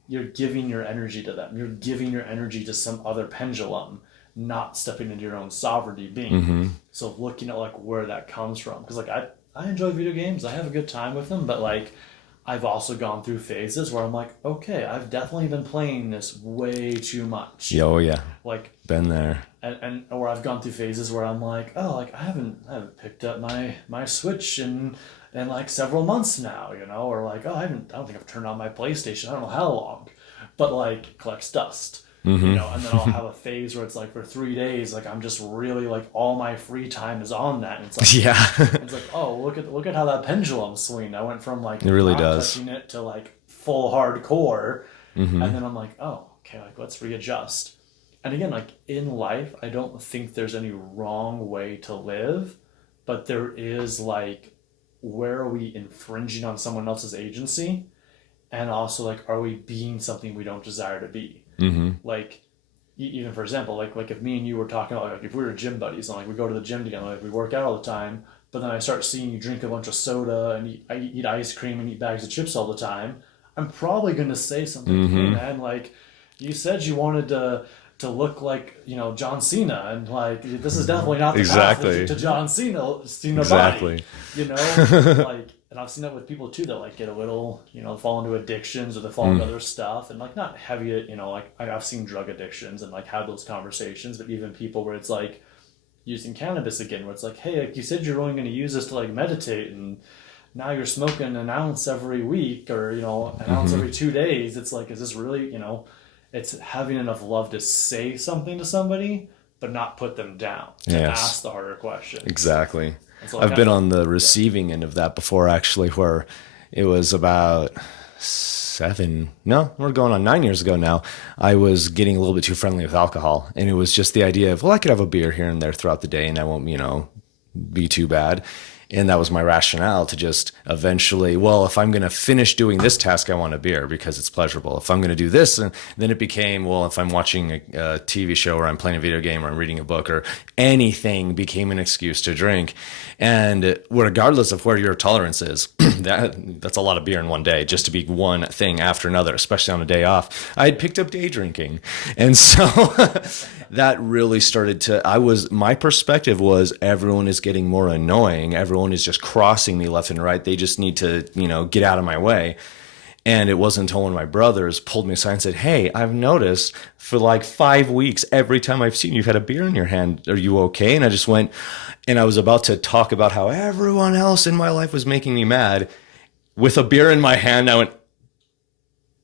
You're giving your energy to them. You're giving your energy to some other pendulum, not stepping into your own sovereignty being. So looking at like where that comes from. Because like I enjoy video games. I have a good time with them. But like I've also gone through phases where I'm like, okay, I've definitely been playing this way too much. Oh yeah. Like been there. And or I've gone through phases where I'm like, oh, like I haven't picked up my Switch in like several months now, you know, or like, oh, I don't think I've turned on my PlayStation. I don't know how long, but like it collects dust, you know, and then I'll have a phase where it's like for 3 days, like I'm just really like all my free time is on that. And it's like, it's like, oh, look at how that pendulum swing. I went from like it really not does touching it to like full hardcore. And then I'm like, oh, okay, like let's readjust. And again, like in life, I don't think there's any wrong way to live, but there is like, where are we infringing on someone else's agency? And also like, are we being something we don't desire to be? Like even for example, like if me and you were talking about, like if we were gym buddies and like we go to the gym together, like we work out all the time, but then I start seeing you drink a bunch of soda and eat ice cream and eat bags of chips all the time, I'm probably going to say something, hey man, like you said you wanted to look like, you know, John Cena, and like this is definitely not the Exactly. path to John Cena Exactly. body, you know, like, and I've seen that with people too that like get a little, you know, fall into addictions or they fall into other stuff, and like not heavy, you know, like I've seen drug addictions and like had those conversations, but even people where it's like using cannabis again, where it's like, hey, like you said you're only going to use this to like meditate, and now you're smoking an ounce every week, or you know, an ounce every 2 days. It's like, is this really, you know, it's having enough love to say something to somebody but not put them down, to ask the harder questions. Exactly. So I've been on the receiving end of that before, actually, where it was about we're going on 9 years ago now. I was getting a little bit too friendly with alcohol, and it was just the idea of, well, I could have a beer here and there throughout the day and I won't, you know, be too bad. And that was my rationale to just eventually, well, if I'm going to finish doing this task, I want a beer because it's pleasurable. If I'm going to do this, and then it became, well, if I'm watching a TV show or I'm playing a video game or I'm reading a book or anything, became an excuse to drink. And regardless of where your tolerance is, that's a lot of beer in one day, just to be one thing after another, especially on a day off. I had picked up day drinking. And so that really started to, my perspective was everyone is getting more annoying. Everyone is just crossing me left and right. They just need to, you know, get out of my way. And it wasn't until one of my brothers pulled me aside and said, hey, I've noticed for like 5 weeks, every time I've seen you, you've had a beer in your hand. Are you okay? And I just went, and I was about to talk about how everyone else in my life was making me mad. With a beer in my hand, I went,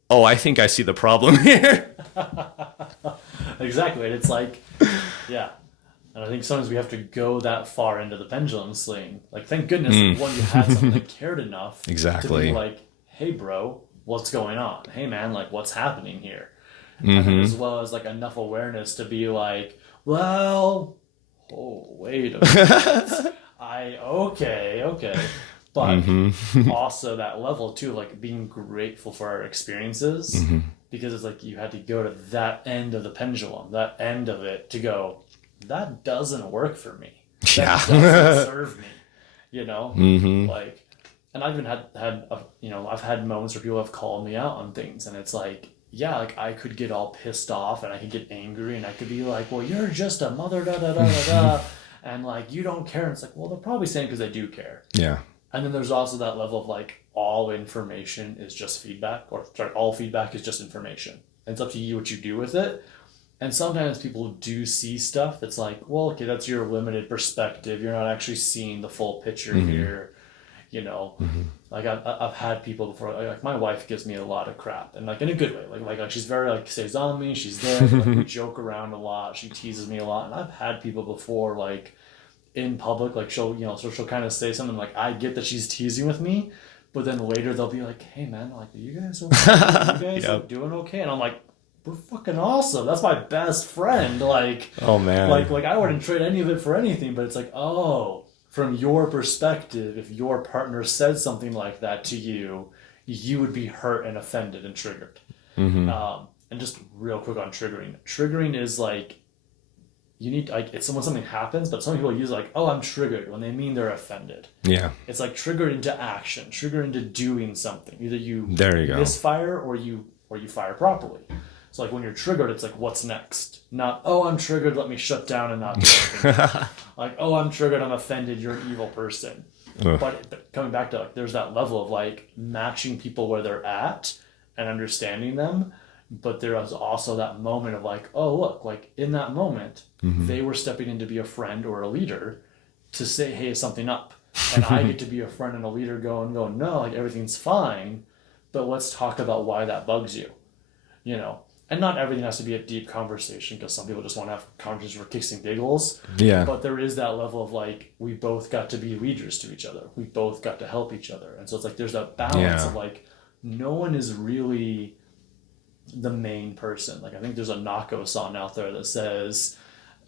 oh, I think I see the problem here. Exactly. And it's like, yeah. And I think sometimes we have to go that far into the pendulum swing. Like, thank goodness one, you had someone that cared enough to be like, hey, bro, what's going on? Hey, man, like, what's happening here? And then as well as, like, enough awareness to be like, well, oh, wait a minute. Okay. But also that level, too, like, being grateful for our experiences. Because it's like you had to go to that end of the pendulum, that end of it, to go, that doesn't work for me. That doesn't serve me. You know? Like, and I've even had you know, I've had moments where people have called me out on things, and it's like, yeah, like I could get all pissed off and I could get angry and I could be like, well, you're just a mother, da da da da da, and like you don't care. And it's like, well, they're probably saying because they do care. Yeah. And then there's also that level of like, all information is just feedback, or sorry, all feedback is just information. And it's up to you what you do with it. And sometimes people do see stuff that's like, well, okay, that's your limited perspective. You're not actually seeing the full picture here. You know, like I've had people before, like my wife gives me a lot of crap, and like in a good way, like she's very like stays on me, she's there, like, we joke around a lot, she teases me a lot, and I've had people before like in public, like she'll kind of say something like, I get that she's teasing with me, but then later they'll be like, hey man, like, are you guys okay? Are you guys like, doing okay? And I'm like, we're fucking awesome. That's my best friend. Like, oh man, like I wouldn't trade any of it for anything. But it's like, oh, from your perspective, if your partner said something like that to you, you would be hurt and offended and triggered. And just real quick on triggering. Triggering is like, you need, like, it's when something happens, but some people use like, oh, I'm triggered, when they mean they're offended. Yeah. It's like triggered into action, triggered into doing something. Either you misfire or you fire properly. So like when you're triggered, it's like, what's next? Not, oh, I'm triggered, let me shut down and not do anything. Like, oh, I'm triggered, I'm offended, you're an evil person. But coming back to like, there's that level of like matching people where they're at and understanding them. But there was also that moment of like, oh, look, like in that moment, they were stepping in to be a friend or a leader to say, hey, is something up? And I get to be a friend and a leader going, no, like everything's fine, but let's talk about why that bugs you, you know? And not everything has to be a deep conversation, because some people just want to have conversations for kicks and giggles. Yeah. But there is that level of like, we both got to be leaders to each other. We both got to help each other. And so it's like, there's that balance of like, no one is really the main person. Like I think there's a Nako song out there that says,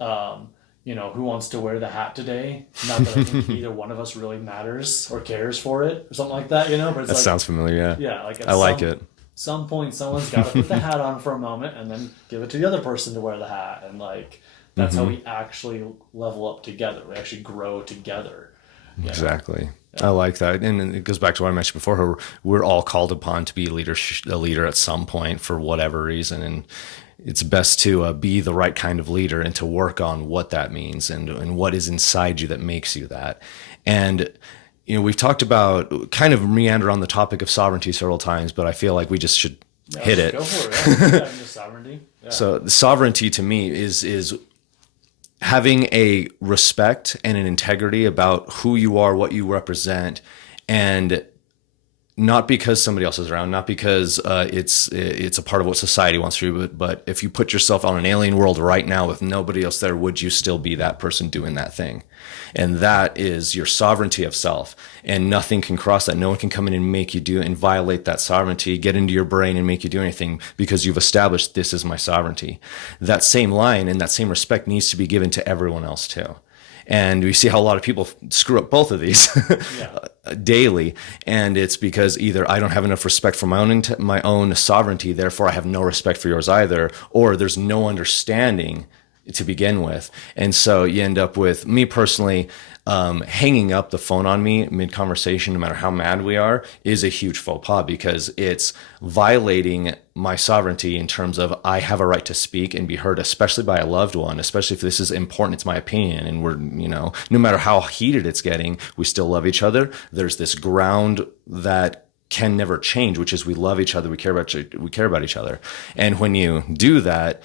you know, who wants to wear the hat today? Not that I think either one of us really matters or cares for it or something like that, you know? But it's that like, sounds familiar, yeah. Yeah, like I like it. some point someone's got to put the hat on for a moment and then give it to the other person to wear the hat. And like, that's how we actually level up together. We actually grow together. Exactly. Yeah. I like that. And it goes back to what I mentioned before, how we're all called upon to be a leader at some point for whatever reason. And it's best to be the right kind of leader and to work on what that means and what is inside you that makes you that. And, you know, we've talked about kind of meander on the topic of sovereignty several times, but I feel like we just should hit it. Go for it. Yeah. Sovereignty. Yeah. So the sovereignty to me is having a respect and an integrity about who you are, what you represent, and not because somebody else is around, not because it's a part of what society wants for you, but if you put yourself on an alien world right now with nobody else there, would you still be that person doing that thing? And that is your sovereignty of self. And nothing can cross that. No one can come in and make you do it and violate that sovereignty, get into your brain and make you do anything because you've established this is my sovereignty. That same line and that same respect needs to be given to everyone else too. And we see how a lot of people screw up both of these daily. And it's because either I don't have enough respect for my own sovereignty, therefore I have no respect for yours either, or there's no understanding to begin with. And so you end up with me personally, hanging up the phone on me mid-conversation, no matter how mad we are, is a huge faux pas because it's violating my sovereignty in terms of I have a right to speak and be heard, especially by a loved one, especially if this is important. It's my opinion. And we're, you know, no matter how heated it's getting, we still love each other. There's this ground that can never change, which is we love each other. We care about each other. And when you do that,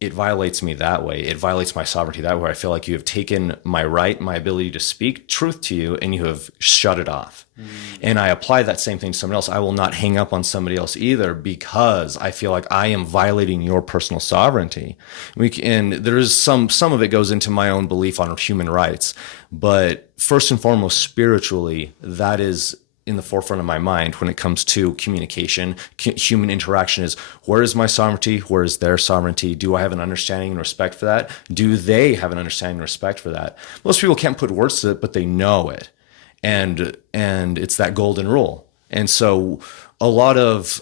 it violates me that way. It violates my sovereignty that way. I feel like you have taken my right, my ability to speak truth to you, and you have shut it off. And I apply that same thing to someone else. I will not hang up on somebody else either because I feel like I am violating your personal sovereignty. And there is some of it goes into my own belief on human rights. But first and foremost, spiritually, that is in the forefront of my mind when it comes to communication, human interaction is where is my sovereignty? Where is their sovereignty? Do I have an understanding and respect for that? Do they have an understanding and respect for that? Most people can't put words to it, but they know it. And it's that golden rule. And so a lot of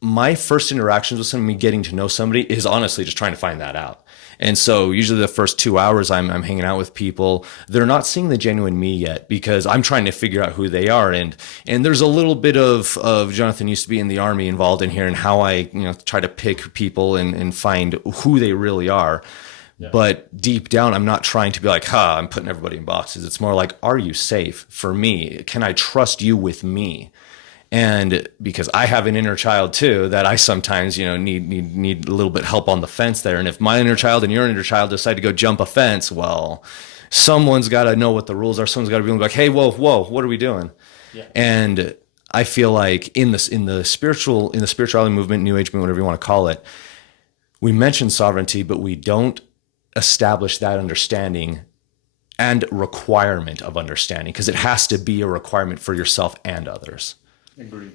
my first interactions with somebody, me getting to know somebody, is honestly just trying to find that out. And so usually the first 2 hours I'm hanging out with people, they're not seeing the genuine me yet because I'm trying to figure out who they are. And there's a little bit of Jonathan used to be in the Army involved in here and how I, you know, try to pick people and find who they really are. Yeah. But deep down, I'm not trying to be like, I'm putting everybody in boxes. It's more like, are you safe for me? Can I trust you with me? And because I have an inner child too, that I sometimes, you know, need a little bit help on the fence there. And if my inner child and your inner child decide to go jump a fence, well, someone's got to know what the rules are. Someone's got to be like, hey, whoa, what are we doing? Yeah. And I feel like in the spirituality movement, New Age movement, whatever you want to call it, we mention sovereignty, but we don't establish that understanding and requirement of understanding because it has to be a requirement for yourself and others. Agree,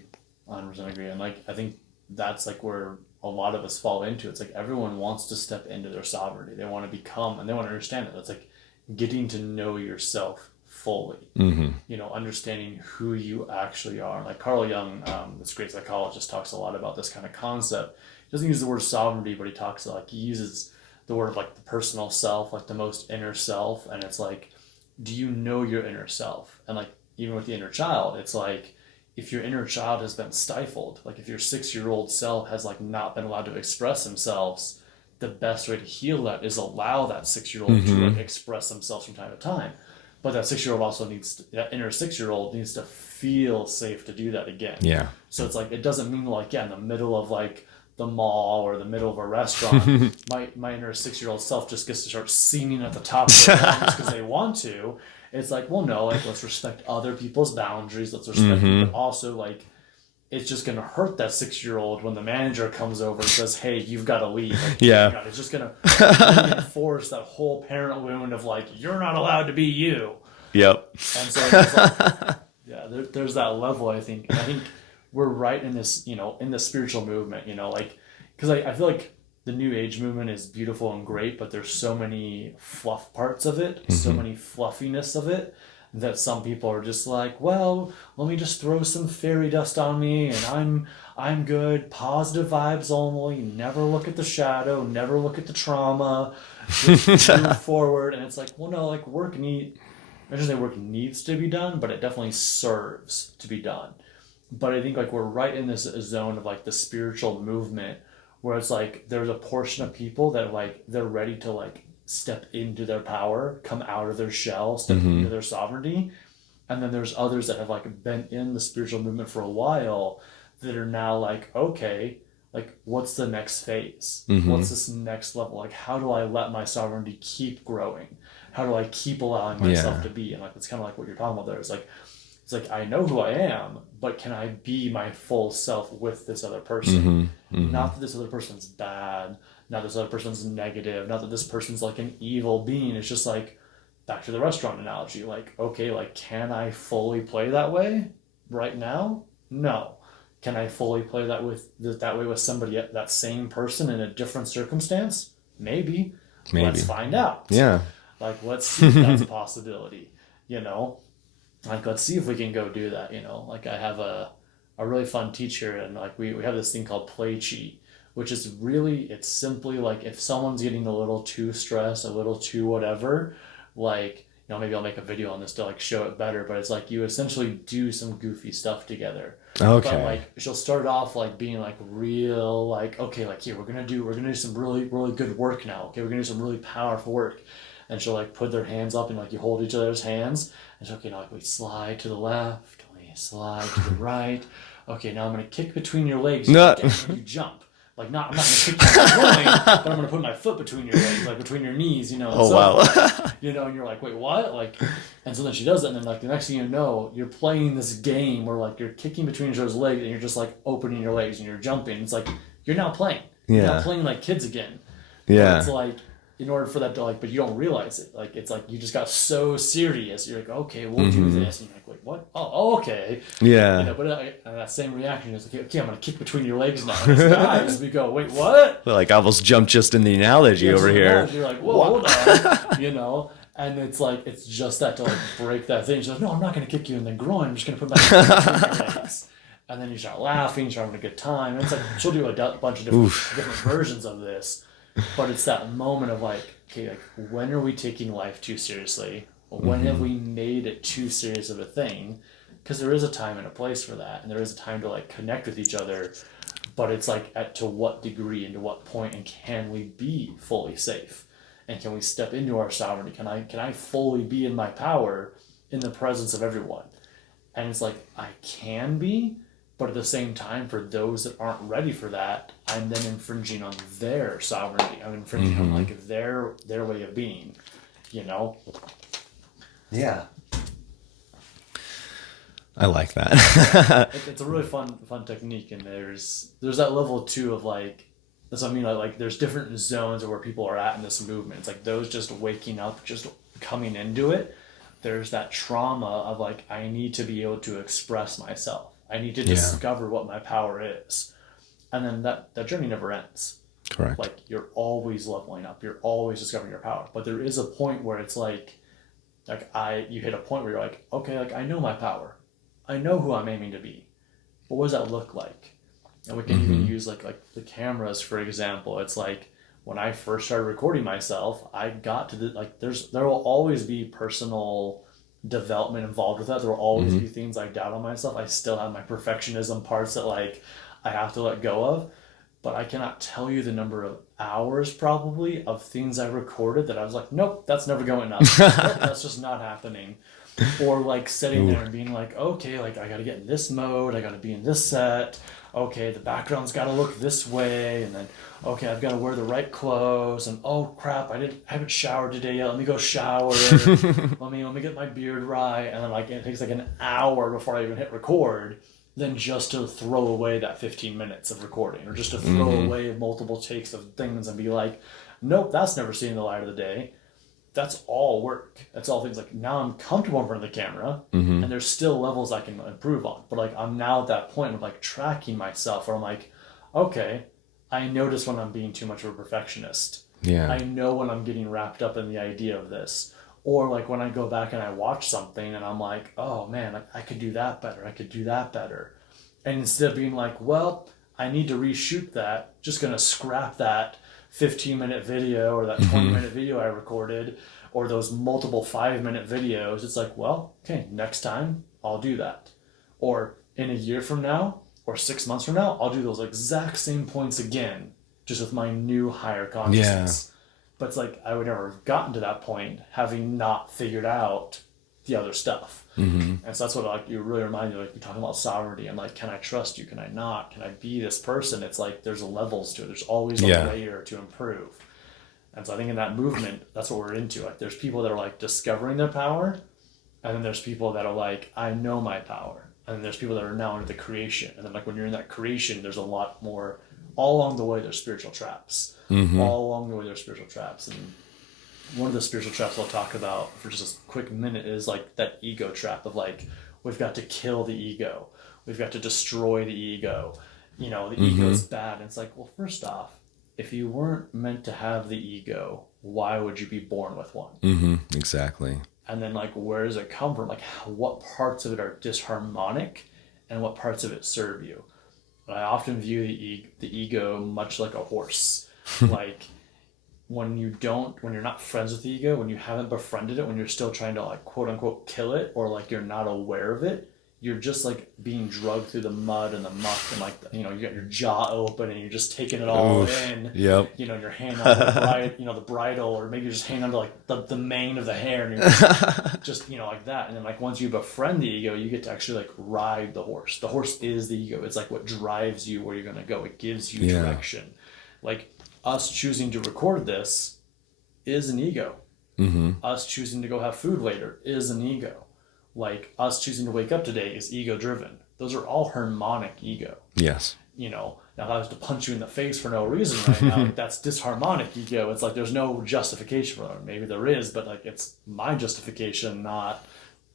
100% agree. And like I think that's like where a lot of us fall into. It's like everyone wants to step into their sovereignty. They want to become and they want to understand it. That's like getting to know yourself fully. Mm-hmm. You know, understanding who you actually are. Like Carl Jung, this great psychologist, talks a lot about this kind of concept. He doesn't use the word sovereignty, but he uses the word like the personal self, like the most inner self. And it's like, do you know your inner self? And like even with the inner child, it's like, if your inner child has been stifled, like if your 6-year-old self has like not been allowed to express themselves, the best way to heal that is allow that 6-year-old to like express themselves from time to time. But that 6-year-old also that inner 6-year-old needs to feel safe to do that again. Yeah. So it's like, it doesn't mean like, in the middle of like the mall or the middle of a restaurant, my inner 6-year-old self just gets to start singing at the top of their lungs because they want to. It's like, well, no, like, let's respect other people's boundaries. Let's respect them. But also, like, it's just going to hurt that 6-year-old when the manager comes over and says, hey, you've got to leave. Like, yeah. It's just going to reinforce that whole parent wound of, like, you're not allowed to be you. Yep. And so, it's like, there's that level, I think. And I think we're right in this, you know, in the spiritual movement, you know, like, because I feel like the New Age movement is beautiful and great, but there's so many fluff parts of it, so many fluffiness of it, that some people are just like, well, let me just throw some fairy dust on me and I'm good, positive vibes only, never look at the shadow, never look at the trauma, just move forward. And it's like, well, no, like I shouldn't say work needs to be done, but it definitely serves to be done. But I think like we're right in this zone of like the spiritual movement where it's like there's a portion of people that like they're ready to like step into their power, come out of their shell, step into their sovereignty. And then there's others that have like been in the spiritual movement for a while that are now like, okay, like what's the next phase? What's this next level? Like how do I let my sovereignty keep growing? How do I keep allowing myself to be? And like it's kind of like what you're talking about there. It's like I know who I am, but can I be my full self with this other person? Not that this other person's bad, not that this other person's negative, not that this person's like an evil being. It's just like back to the restaurant analogy. Like, okay, like can I fully play that way right now? No. Can I fully play that way with somebody, that same person in a different circumstance? Maybe. Let's find out. Yeah. Like, let's see if that's a possibility, you know? Like, let's see if we can go do that, you know? Like, I have a really fun teacher, and, like, we have this thing called play cheat, which is really, it's simply, like, if someone's getting a little too stressed, a little too whatever, like, you know, maybe I'll make a video on this to, like, show it better, but it's, like, you essentially do some goofy stuff together. Okay. But, like, she'll start off, like, being, like, real, like, okay, like, here, we're gonna do some really, really good work now, okay? We're gonna do some really powerful work. And she'll like put their hands up and like you hold each other's hands. And so, okay, now like we slide to the left, we slide to the right. Okay, now I'm gonna kick between your legs. No. And you jump. Like I'm not gonna kick you in the groin, but I'm gonna put my foot between your legs, like between your knees, you know. And wow. You know, and you're like, wait, what? Like, and so then she does that, and then like the next thing you know, you're playing this game where like you're kicking between each other's legs, and you're just like opening your legs and you're jumping. It's like you're now playing. You're not playing like kids again. Yeah. But it's like, in order for that to like, but you don't realize it. Like, it's like you just got so serious. You're like, okay, we'll do this. And you're like, wait, what? Oh, okay. Yeah. You know, but that same reaction is like, okay, I'm going to kick between your legs now. And guys, we go, wait, what? Like, I almost jumped just in the analogy over here. You're like, whoa, hold on. You know? And it's like, it's just that to like break that thing. She's like, no, I'm not going to kick you in the groin. I'm just going to put my foot between your legs. And then you start laughing, you start having a good time. And it's like, she'll do a bunch of different versions of this. But it's that moment of like, okay, like when are we taking life too seriously? When have we made it too serious of a thing? Because there is a time and a place for that, and there is a time to like connect with each other. But it's like to what degree and to what point, and can we be fully safe? And can we step into our sovereignty? Can I fully be in my power in the presence of everyone? And it's like I can be. But at the same time, for those that aren't ready for that, I'm then infringing on their sovereignty. I'm infringing on like their way of being, you know? Yeah. I like that. It's a really fun technique, and there's that level too of like, that's what I mean. Like there's different zones of where people are at in this movement. It's like those just waking up, just coming into it. There's that trauma of like I need to be able to express myself. I need to discover what my power is. And then that journey never ends. Correct. Like you're always leveling up. You're always discovering your power. But there is a point where it's like you hit a point where you're like, okay, like I know my power. I know who I'm aiming to be. But what does that look like? And we can even use like the cameras, for example. It's like when I first started recording myself, I got to there will always be personal development involved with that. There will always be things I doubt on myself. I still have my perfectionism parts that like I have to let go of, but I cannot tell you the number of hours probably of things I recorded that I was like, nope, that's never going up. Nope, that's just not happening. Or like sitting there and being like, okay, like I got to get in this mode, I got to be in this set, okay, the background's got to look this way, and then okay, I've got to wear the right clothes, and oh crap, I haven't showered today yet. Let me go shower. let me get my beard right, and then like it takes like an hour before I even hit record, then just to throw away that 15 minutes of recording, or just to throw away multiple takes of things and be like, nope, that's never seen the light of the day. That's all work. That's all things like now I'm comfortable in front of the camera, and there's still levels I can improve on. But like I'm now at that point of like tracking myself where I'm like, okay, I notice when I'm being too much of a perfectionist. Yeah. I know when I'm getting wrapped up in the idea of this. Or like when I go back and I watch something and I'm like, oh man, like I could do that better. I could do that better. And instead of being like, well, I need to reshoot that, just going to scrap that 15-minute video or that 20-minute video I recorded or those multiple 5-minute videos. It's like, well, okay, next time I'll do that. Or in a year from now or 6 months from now, I'll do those exact same points again, just with my new higher consciousness. But it's like I would never have gotten to that point having not figured out the other stuff. And so that's what like you really remind me, like you're talking about sovereignty and like, can I trust you? Can I not? Can I be this person? It's like there's levels to it. There's always a layer to improve. And so I think in that movement, that's what we're into. Like there's people that are like discovering their power, and then there's people that are like, I know my power. And then there's people that are now into the creation. And then like when you're in that creation, there's a lot more. All along the way, there's spiritual traps. All along the way, there's spiritual traps. And one of the spiritual traps I'll talk about for just a quick minute is like that ego trap of like, we've got to kill the ego. We've got to destroy the ego. You know, the ego is bad. And it's like, well, first off, if you weren't meant to have the ego, why would you be born with one? Exactly. And then like, where does it come from? Like what parts of it are disharmonic and what parts of it serve you? I often view the ego much like a horse. Like when you're not friends with the ego, when you haven't befriended it, when you're still trying to like quote unquote kill it, or like you're not aware of it, you're just like being drugged through the mud and the muck and like, you know, you got your jaw open and you're just taking it all in. Yep. You know, your hand on the bridle, or maybe you're just hanging on to like the mane of the hair and you're just, you know, like that. And then like once you befriend the ego, you get to actually like ride the horse. The horse is the ego. It's like what drives you where you're going to go. It gives you direction. Like us choosing to record this is an ego. Us choosing to go have food later is an ego. Like us choosing to wake up today is ego driven. Those are all harmonic ego. Yes. You know, now if I was to punch you in the face for no reason right now, like that's disharmonic ego. It's like there's no justification for it. Maybe there is, but like it's my justification, not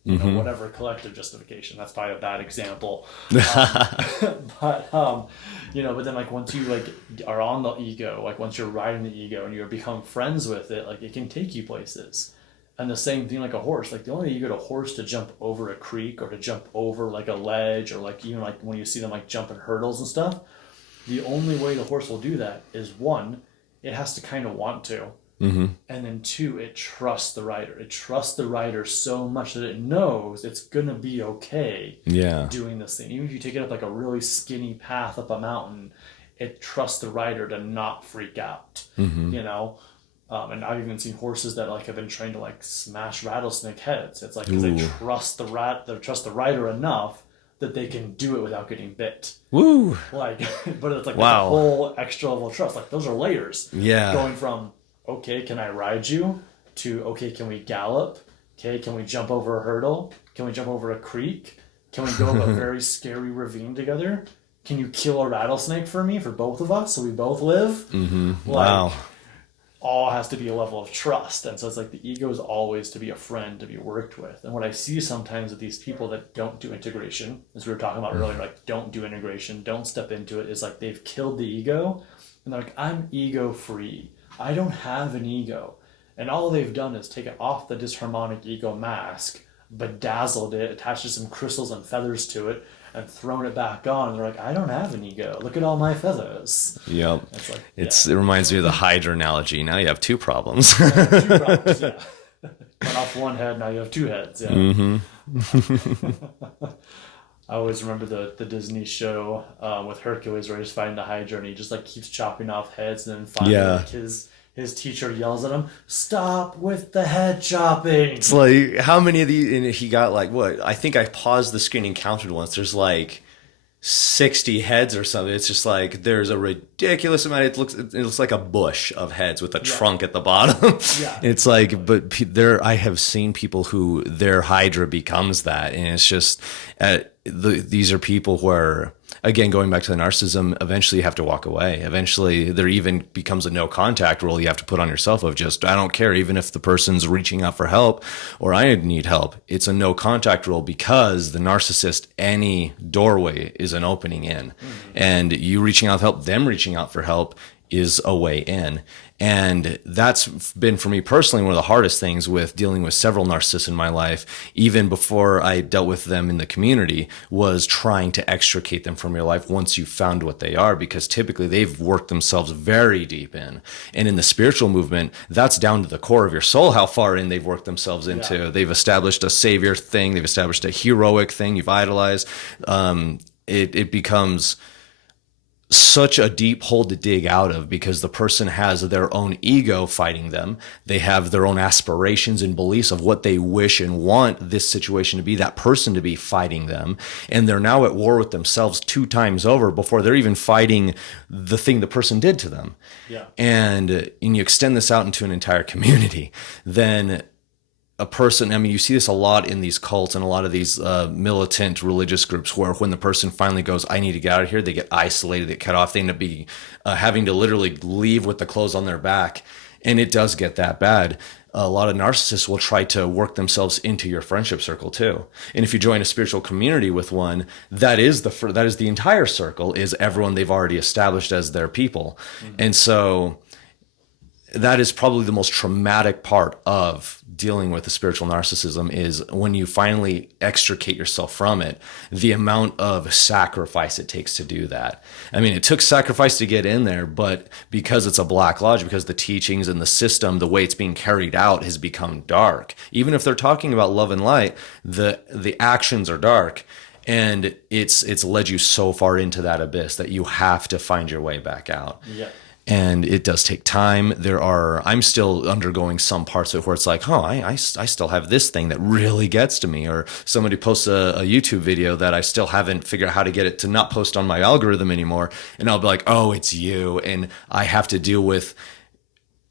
you know, whatever collective justification. That's probably a bad example. But you know, but then like once you like are on the ego, like once you're riding the ego and you become friends with it, like it can take you places. And the same thing like a horse. Like the only way you get a horse to jump over a creek or to jump over like a ledge, or like even like when you see them like jumping hurdles and stuff, the only way the horse will do that is one, it has to kind of want to. And then two, it trusts the rider. It trusts the rider so much that it knows it's going to be okay doing this thing. Even if you take it up like a really skinny path up a mountain, it trusts the rider to not freak out, you know? And I've even seen horses that like have been trained to like smash rattlesnake heads. It's like because they trust they trust the rider enough that they can do it without getting bit. Woo! Like, but it's like a whole extra level of trust. Like those are layers. Yeah. Going from okay, can I ride you? To okay, can we gallop? Okay, can we jump over a hurdle? Can we jump over a creek? Can we go up a very scary ravine together? Can you kill a rattlesnake for me, for both of us, so we both live? Like, all has to be a level of trust. And so it's like the ego is always to be a friend, to be worked with. And what I see sometimes with these people that don't do integration, as we were talking about earlier, like don't do integration, don't step into it, is like they've killed the ego. And they're like, I'm ego free. I don't have an ego. And all they've done is taken off the disharmonic ego mask, bedazzled it, attached some crystals and feathers to it, and thrown it back on. And they're like, I don't have an ego. Look at all my feathers. Yep. It's like, it reminds me of the Hydra analogy. Now you have two problems. Two problems, yeah. Cut off one head, now you have two heads. Yeah. I always remember the Disney show with Hercules where he's fighting the Hydra and he just like keeps chopping off heads, and then finally like, his teacher yells at him, "Stop with the head chopping." It's like, how many of these? And he got like, what? I think I paused the screen and counted once. There's like 60 heads or something. It's just like there's a ridiculous amount. It looks like a bush of heads with a trunk at the bottom. It's like, but I have seen people who their Hydra becomes that, and it's just these are people who are, again, going back to the narcissism, eventually you have to walk away. Eventually there even becomes a no contact rule you have to put on yourself of just, I don't care, even if the person's reaching out for help or I need help, it's a no contact rule, because the narcissist, any doorway is an opening in. And you reaching out for help, them reaching out for help is a way in. And that's been for me personally one of the hardest things with dealing with several narcissists in my life, even before I dealt with them in the community, was trying to extricate them from your life once you found what they are, because typically they've worked themselves very deep in. And in the spiritual movement, that's down to the core of your soul, how far in they've worked themselves into. Yeah. They've established a savior thing. They've established a heroic thing you've idolized. It becomes such a deep hole to dig out of, because the person has their own ego fighting them. They have their own aspirations and beliefs of what they wish and want this situation to be, that person to be, fighting them. And they're now at war with themselves 2 times over before they're even fighting the thing the person did to them. Yeah. And you extend this out into an entire community, then a person, I mean, you see this a lot in these cults and a lot of these militant religious groups, where when the person finally goes, I need to get out of here, they get isolated, they get cut off, they end up being, having to literally leave with the clothes on their back. And it does get that bad. A lot of narcissists will try to work themselves into your friendship circle too. And if you join a spiritual community with one, that is the entire circle, is everyone they've already established as their people. Mm-hmm. And so that is probably the most traumatic part of dealing with the spiritual narcissism, is when you finally extricate yourself from it, the amount of sacrifice it takes to do that. I mean, it took sacrifice to get in there, but because it's a black lodge, because the teachings and the system, the way it's being carried out, has become dark. Even if they're talking about love and light, the actions are dark. And it's led you so far into that abyss that you have to find your way back out. Yeah. And it does take time. I'm still undergoing some parts of it where it's like, I still have this thing that really gets to me. Or somebody posts a YouTube video that I still haven't figured out how to get it to not post on my algorithm anymore. And I'll be like, oh, it's you. And I have to deal with,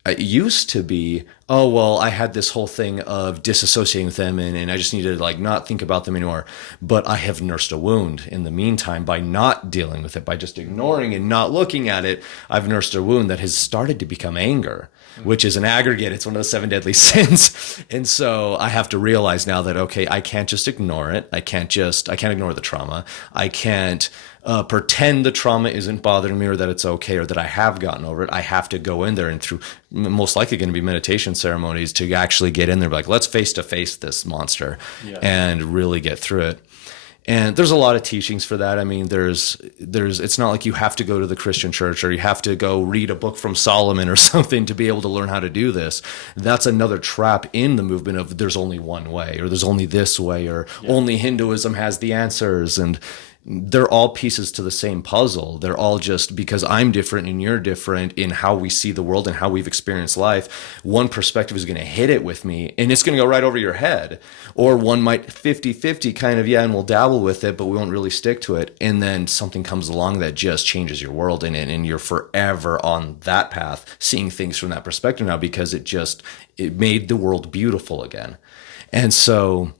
it used to be, oh, well, I had this whole thing of disassociating with them and I just need to like not think about them anymore. But I have nursed a wound in the meantime by not dealing with it, by just ignoring and not looking at it. I've nursed a wound that has started to become anger, which is an aggregate. It's one of the 7 deadly sins. And so I have to realize now that, okay, I can't just ignore it. I can't ignore the trauma. I can't pretend the trauma isn't bothering me, or that it's okay, or that I have gotten over it. I have to go in there, and through most likely going to be meditation ceremonies, to actually get in there, like, let's face to face this monster. Yeah. And really get through it. And there's a lot of teachings for that. I mean, it's not like you have to go to the Christian church, or you have to go read a book from Solomon or something to be able to learn how to do this. That's another trap in the movement of there's only one way, or there's only this way, or only Hinduism has the answers. And they're all pieces to the same puzzle. They're all just because I'm different and you're different in how we see the world and how we've experienced life. One perspective is going to hit it with me and it's going to go right over your head. Or one might 50-50 kind of, and we'll dabble with it, but we won't really stick to it. And then something comes along that just changes your world and you're forever on that path, seeing things from that perspective now, because it made the world beautiful again. And so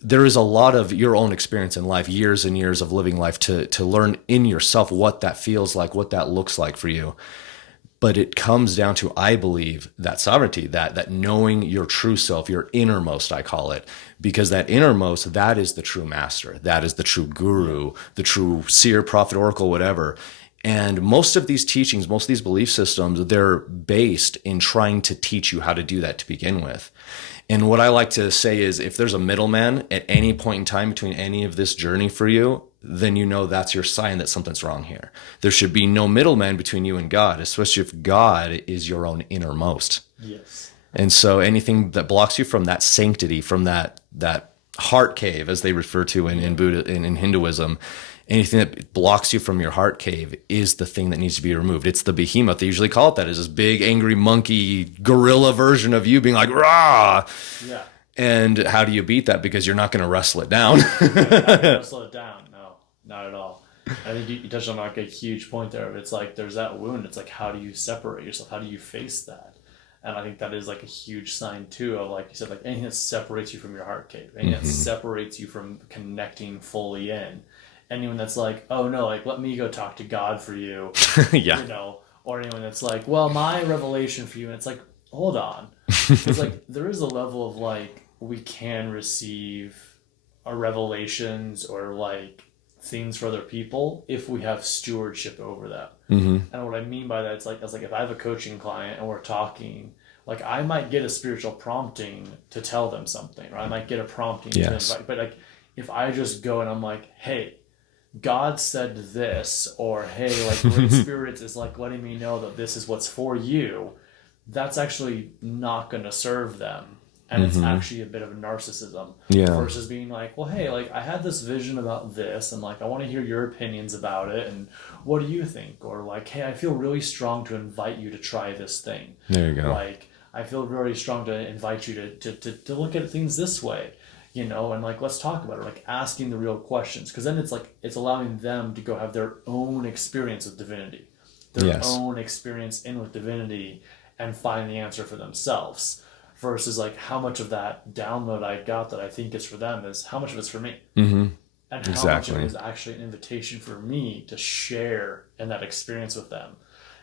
there is a lot of your own experience in life, years and years of living life to learn in yourself what that feels like, what that looks like for you. But it comes down to, I believe, that sovereignty, that knowing your true self, your innermost, I call it, because that innermost, that is the true master. That is the true guru, the true seer, prophet, oracle, whatever. And most of these teachings, most of these belief systems, they're based in trying to teach you how to do that to begin with. And what I like to say is, if there's a middleman at any point in time between any of this journey for you, then you know that's your sign that something's wrong here. There should be no middleman between you and God, especially if God is your own innermost. Yes. And so anything that blocks you from that sanctity, from that heart cave, as they refer to in Buddha, in Hinduism, anything that blocks you from your heart cave is the thing that needs to be removed. It's the behemoth. They usually call it that, is this big, angry, monkey, gorilla version of you being like, rah! Yeah. And how do you beat that? Because you're not going to wrestle it down. You're not going to wrestle it down. No, not at all. I think you touched on like a huge point there. It's like there's that wound. It's like, how do you separate yourself? How do you face that? And I think that is like a huge sign too of, like you said, like anything that separates you from your heart cave, anything that separates you from connecting fully in. Anyone that's like, oh no, like let me go talk to God for you, yeah. Or anyone that's like, well, my revelation for you, and it's like, hold on, it's like there is a level of like we can receive our revelations or like things for other people if we have stewardship over that. And what I mean by that, it's like if I have a coaching client and we're talking, like I might get a spiritual prompting to tell them something, or I might get a prompting to invite, but like if I just go and I'm like, hey, God said this, or hey, like Great Spirits is like letting me know that this is what's for you, that's actually not going to serve them. And it's actually a bit of a narcissism versus being like, well, hey, like I had this vision about this and like I want to hear your opinions about it and what do you think? Or like, hey, I feel really strong to invite you to try this thing. There you go. Like I feel really strong to invite you to look at things this way, you know, and like let's talk about it, like asking the real questions, because then it's like it's allowing them to go have their own experience with divinity, their own experience in with divinity, and find the answer for themselves. Versus like how much of that download I got that I think is for them is how much of it's for me. And how much of it is actually an invitation for me to share in that experience with them.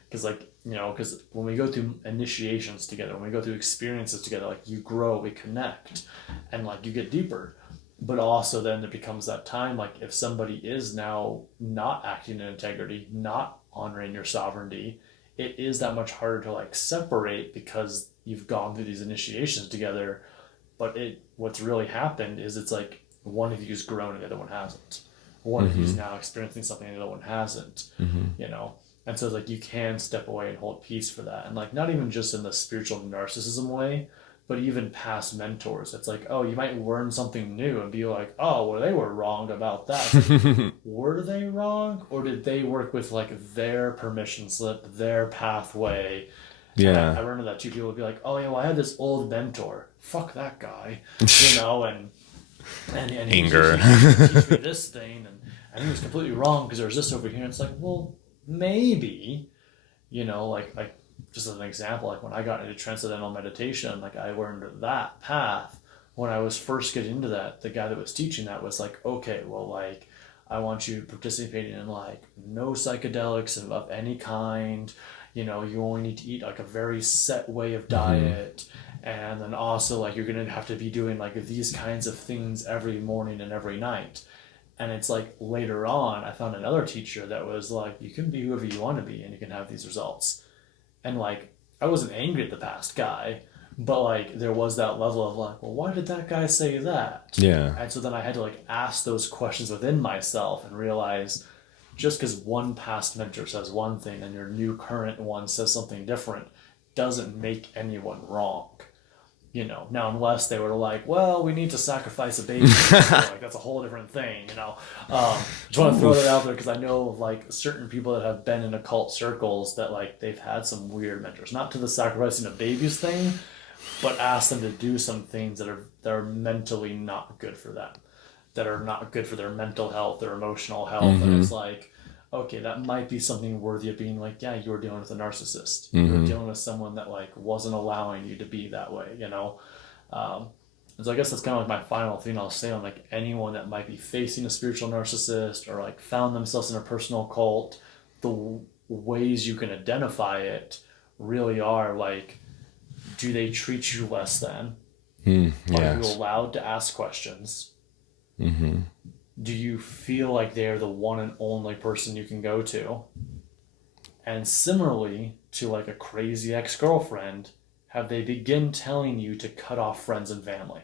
Because like, you know, because when we go through initiations together, when we go through experiences together, like you grow, we connect, and like you get deeper. But also then there becomes that time, like if somebody is now not acting in integrity, not honoring your sovereignty, it is that much harder to like separate because you've gone through these initiations together. But what's really happened is it's like one of you's grown and the other one hasn't. One of you's now experiencing something and the other one hasn't, you know? And so it's like you can step away and hold peace for that. And like not even just in the spiritual narcissism way, but even past mentors. It's like, oh, you might learn something new and be like, oh, well, they were wrong about that. Like, were they wrong? Or did they work with like their permission slip, their pathway? Yeah. I run into that too. People would be like, oh, yeah, well, I had this old mentor. Fuck that guy. You know, and Anger. he teach me this thing. And he was completely wrong because there's this over here. And it's like, well, maybe, you know, like just as an example, like when I got into transcendental meditation, like I learned that path. When I was first getting into that, the guy that was teaching that was like, okay, well, like I want you participating in like no psychedelics of any kind. You know, you only need to eat like a very set way of diet. And then also like you're going to have to be doing like these kinds of things every morning and every night. And it's like later on, I found another teacher that was like, you can be whoever you want to be and you can have these results. And like, I wasn't angry at the past guy, but like there was that level of like, well, why did that guy say that? Yeah. And so then I had to like ask those questions within myself and realize just because one past mentor says one thing and your new current one says something different doesn't make anyone wrong. You know, now unless they were like, well, we need to sacrifice a baby, so, like that's a whole different thing. You know, just want to throw that out there because I know of like certain people that have been in occult circles that like they've had some weird mentors, not to the sacrificing of babies thing, but ask them to do some things that are mentally not good for them, that are not good for their mental health, their emotional health, and it's like, okay, that might be something worthy of being like, yeah, you were dealing with a narcissist. You were dealing with someone that like wasn't allowing you to be that way, you know? And so I guess that's kind of like my final thing I'll say on like anyone that might be facing a spiritual narcissist or like found themselves in a personal cult, the ways you can identify it really are like, do they treat you less than? Are you allowed to ask questions? Do you feel like they're the one and only person you can go to? And similarly to like a crazy ex-girlfriend, have they begin telling you to cut off friends and family?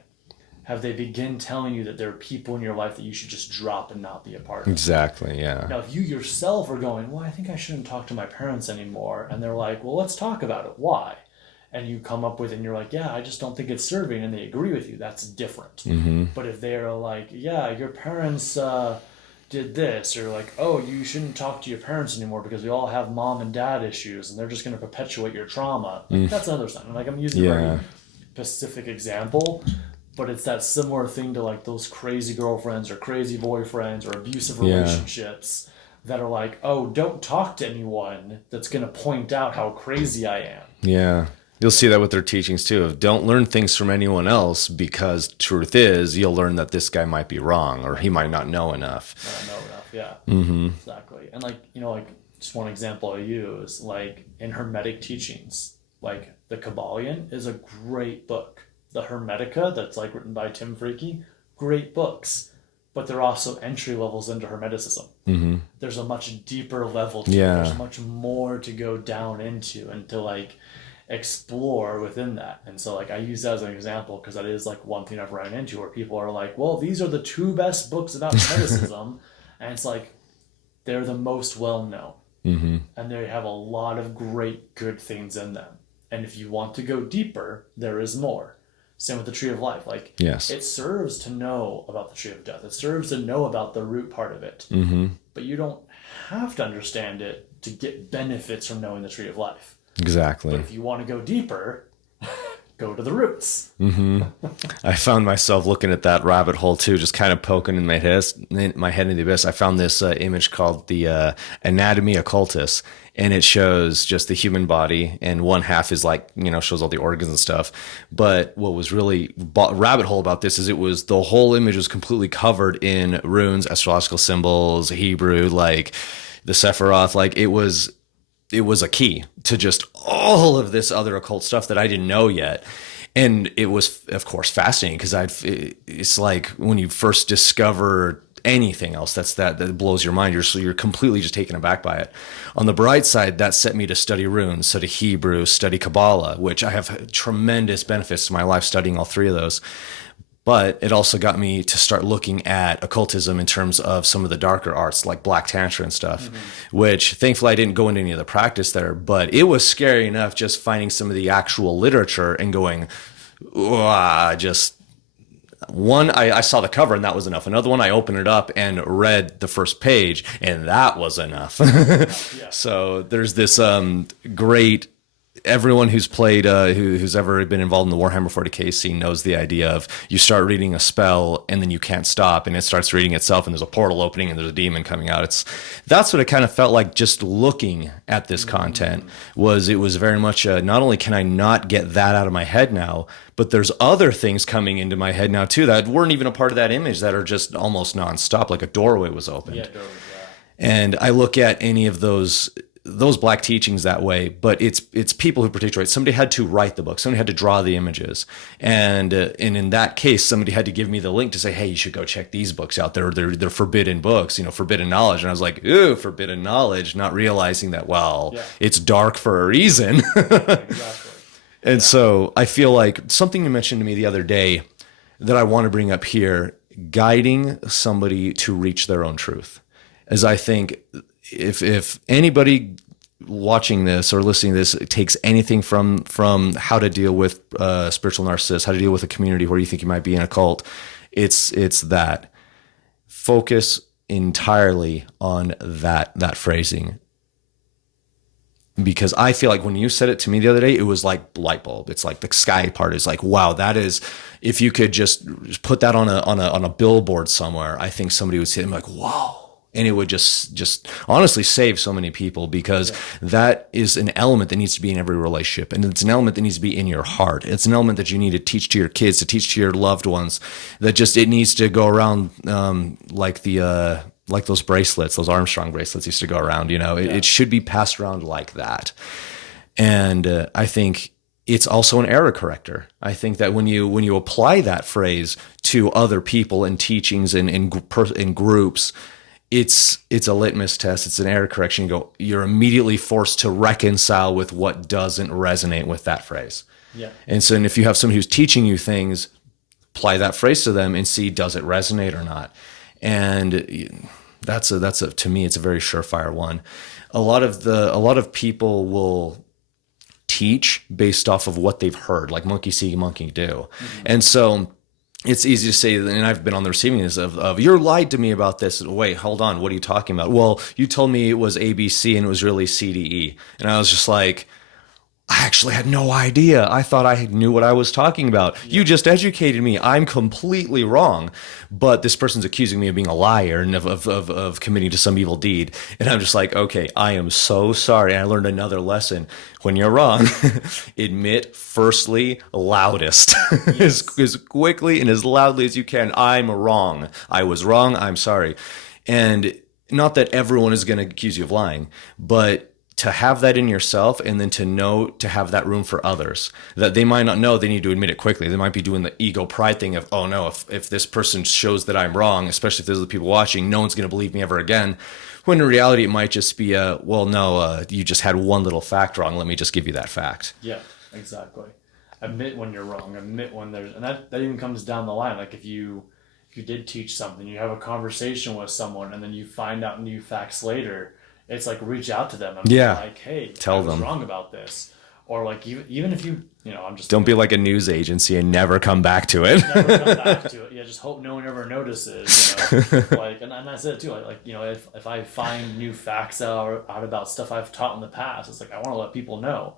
Have they begin telling you that there are people in your life that you should just drop and not be a part of? Exactly, yeah. Now, if you yourself are going, well, I think I shouldn't talk to my parents anymore, and they're like, well, let's talk about it. Why? And you come up with it and you're like, yeah, I just don't think it's serving, and they agree with you, that's different. But if they're like, yeah, your parents did this, or like, oh, you shouldn't talk to your parents anymore because we all have mom and dad issues and they're just going to perpetuate your trauma, that's another thing. Like I'm using a very specific example, but it's that similar thing to like those crazy girlfriends or crazy boyfriends or abusive relationships that are like, oh, don't talk to anyone that's going to point out how crazy I am. Yeah. You'll see that with their teachings too. Of don't learn things from anyone else because truth is you'll learn that this guy might be wrong or he might not know enough. Not know enough, yeah. Exactly. And like, you know, like just one example I use, like in Hermetic teachings, like the Kabbalion is a great book. The Hermetica that's like written by Tim Freaky, great books. but they're also entry levels into Hermeticism. There's a much deeper level to it. Yeah. There's much more to go down into and to like explore within that. And so like I use that as an example because that is like one thing I've run into where people are like, well, these are the two best books about Hermeticism. And it's like they're the most well known. And they have a lot of great good things in them. And if you want to go deeper, there is more. Same with the Tree of Life. Like, Yes. it serves to know about the Tree of Death. It serves to know about the root part of it. But you don't have to understand it to get benefits from knowing the Tree of Life. Exactly. But if you want to go deeper, go to the roots. I found myself looking at that rabbit hole too, just kind of poking in my head in the abyss. I found this image called the Anatomy Occultus, and it shows just the human body, and one half is like, shows all the organs and stuff. But what was really rabbit hole about this is the whole image was completely covered in runes, astrological symbols, Hebrew, like the Sephiroth, like it was a key to just all of this other occult stuff that I didn't know yet. And it was, of course, fascinating because it's like when you first discover anything else that blows your mind, you're completely just taken aback by it. On the bright side, that set me to study runes, study Hebrew, study Kabbalah, which I have tremendous benefits to my life studying all three of those. But it also got me to start looking at occultism in terms of some of the darker arts like Black Tantra and stuff, which thankfully I didn't go into any of the practice there, but it was scary enough just finding some of the actual literature and going, just one, I saw the cover and that was enough. Another one, I opened it up and read the first page and that was enough. So there's this great... Everyone who's played, who's ever been involved in the Warhammer 40k scene knows the idea of you start reading a spell and then you can't stop and it starts reading itself and there's a portal opening and there's a demon coming out. That's what it kind of felt like just looking at this content. It was very much not only can I not get that out of my head now, but there's other things coming into my head now too that weren't even a part of that image that are just almost nonstop, like a doorway was opened. Yeah, doorway, And I look at any of those black teachings that way, but it's people who participate. Somebody had to write the book. Somebody had to draw the images. And in that case, somebody had to give me the link to say, hey, you should go check these books out. They're forbidden books, forbidden knowledge. And I was like, ooh, forbidden knowledge, not realizing that, it's dark for a reason. Exactly. And so I feel like something you mentioned to me the other day that I want to bring up here, guiding somebody to reach their own truth. As I think if anybody watching this or listening to this takes anything from how to deal with spiritual narcissists, how to deal with a community where you think you might be in a cult, it's that. Focus entirely on that phrasing. Because I feel like when you said it to me the other day, it was like light bulb. It's like the sky part is like, wow, that is, if you could just put that on a billboard somewhere, I think somebody would see it and be like, whoa. And it would just honestly save so many people because that is an element that needs to be in every relationship. And it's an element that needs to be in your heart. It's an element that you need to teach to your kids, to teach to your loved ones, that just, it needs to go around like those bracelets, those Armstrong bracelets used to go around, it should be passed around like that. And I think it's also an error corrector. I think that when you apply that phrase to other people and teachings and in groups, it's a litmus test. It's an error correction. You're immediately forced to reconcile with what doesn't resonate with that phrase. Yeah. And so if you have somebody who's teaching you things, apply that phrase to them and see, does it resonate or not? And that's to me, it's a very surefire one. A lot of people will teach based off of what they've heard, like monkey see, monkey do. And so it's easy to say, and I've been on the receiving end of you're lied to me about this. Wait, hold on. What are you talking about? Well, you told me it was ABC and it was really CDE. And I was just like, I actually had no idea. I thought I knew what I was talking about. Yeah. You just educated me. I'm completely wrong. But this person's accusing me of being a liar and of committing to some evil deed. And I'm just like, okay, I am so sorry. And I learned another lesson. When you're wrong, admit firstly loudest. Yes. as quickly and as loudly as you can. I'm wrong. I was wrong. I'm sorry. And not that everyone is going to accuse you of lying, but to have that in yourself, and then to know to have that room for others that they might not know. They need to admit it quickly. They might be doing the ego pride thing of, oh no, if this person shows that I'm wrong, especially if there's the people watching, no one's going to believe me ever again. When in reality, it might just be well, no, you just had one little fact wrong. Let me just give you that fact. Yeah, exactly. Admit when you're wrong. Admit when there's, and that even comes down the line. Like if you did teach something, you have a conversation with someone, and then you find out new facts later. It's like reach out to them and be like, hey, tell I was them wrong about this. Or like even if I'm just don't be like a news agency and never come back to it. Never come back to it. Yeah, just hope no one ever notices. Like, and I said it too. Like, if I find new facts out about stuff I've taught in the past, it's like I want to let people know.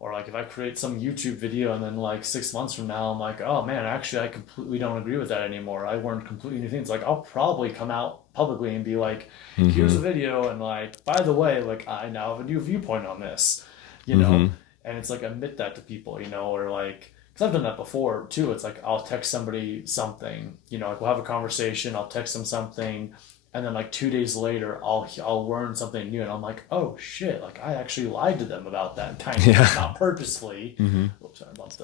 Or like if I create some YouTube video and then like 6 months from now I'm like, oh man, actually I completely don't agree with that anymore. I learned completely new things. Like I'll probably come out publicly and be like, here's a video, and like, by the way, like I now have a new viewpoint on this. And it's like admit that to people, or like, because I've done that before too. It's like I'll text somebody something, like we'll have a conversation, I'll text them something, and then like 2 days later I'll learn something new, and I'm like, oh shit, like I actually lied to them about that, kind of not purposefully. Oops, sorry about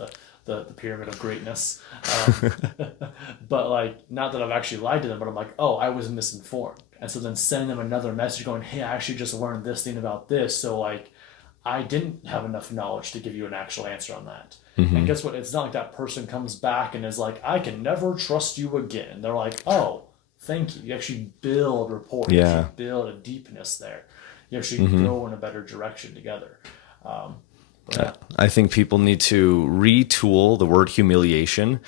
the pyramid of greatness, but like not that I've actually lied to them, but I'm like, oh, I was misinformed, and so then sending them another message going, hey, I actually just learned this thing about this, so like I didn't have enough knowledge to give you an actual answer on that. And guess what? It's not like that person comes back and is like, I can never trust you again. They're like, oh, thank you. You actually build rapport. You actually build a deepness there. You actually go in a better direction together. I think people need to retool the word humiliation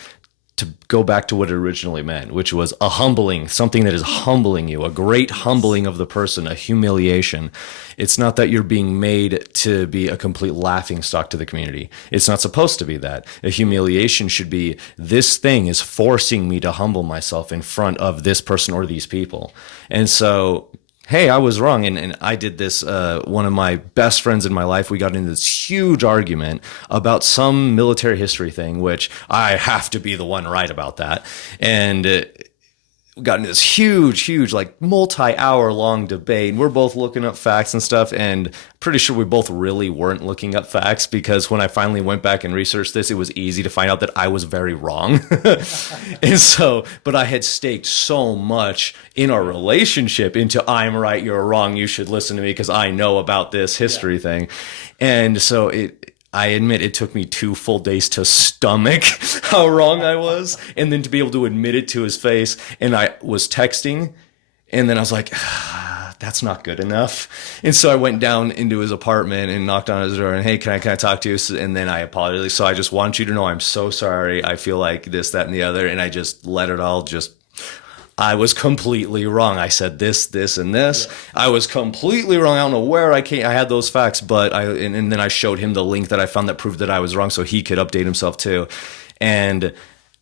to go back to what it originally meant, which was a humbling, something that is humbling you, a great humbling of the person, a humiliation. It's not that you're being made to be a complete laughingstock to the community. It's not supposed to be that. A humiliation should be, this thing is forcing me to humble myself in front of this person or these people. And so, hey, I was wrong. And I did this, one of my best friends in my life, we got into this huge argument about some military history thing, which I have to be the one right about that. And we got into this huge, like multi-hour long debate. And we're both looking up facts and stuff. And pretty sure we both really weren't looking up facts, because when I finally went back and researched this, it was easy to find out that I was very wrong. And so, but I had staked so much in our relationship into I'm right, you're wrong, you should listen to me because I know about this history thing. And so I admit it took me 2 full days to stomach how wrong I was, and then to be able to admit it to his face. And I was texting, and then I was like, that's not good enough. And so I went down into his apartment and knocked on his door and, hey, can I talk to you? And then I apologized. So I just want you to know I'm so sorry. I feel like this, that, and the other. And I just let it all I was completely wrong. I said this, and this. Yeah. I was completely wrong. I don't know where I had those facts, but and then I showed him the link that I found that proved that I was wrong, so he could update himself too. And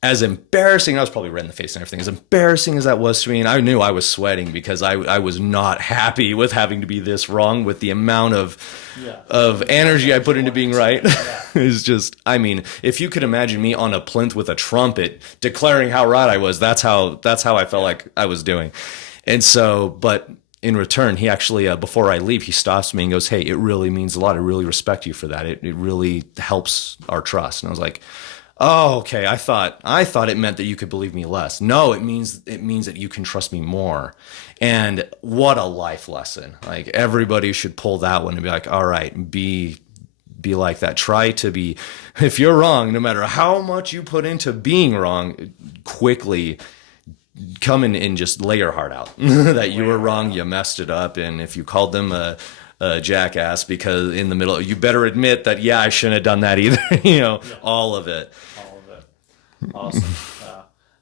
as embarrassing, I was probably red in the face and everything, as embarrassing as that was to me, and I knew I was sweating because I was not happy with having to be this wrong, with the amount of energy I put into being right. It's just, I mean, if you could imagine me on a plinth with a trumpet declaring how right I was, that's how I felt like I was doing. And so, but in return, he actually, before I leave, he stops me and goes, hey, it really means a lot. I really respect you for that. It really helps our trust. And I was like, oh, okay. I thought it meant that you could believe me less. No, it means that you can trust me more. And what a life lesson. Like, everybody should pull that one and be like, all right, be like that. Try to be, if you're wrong, no matter how much you put into being wrong, quickly come in and just lay your heart out that you were wrong, you messed it up. And if you called them a jackass because in the middle, you better admit that, yeah, I shouldn't have done that either. All of it. Awesome.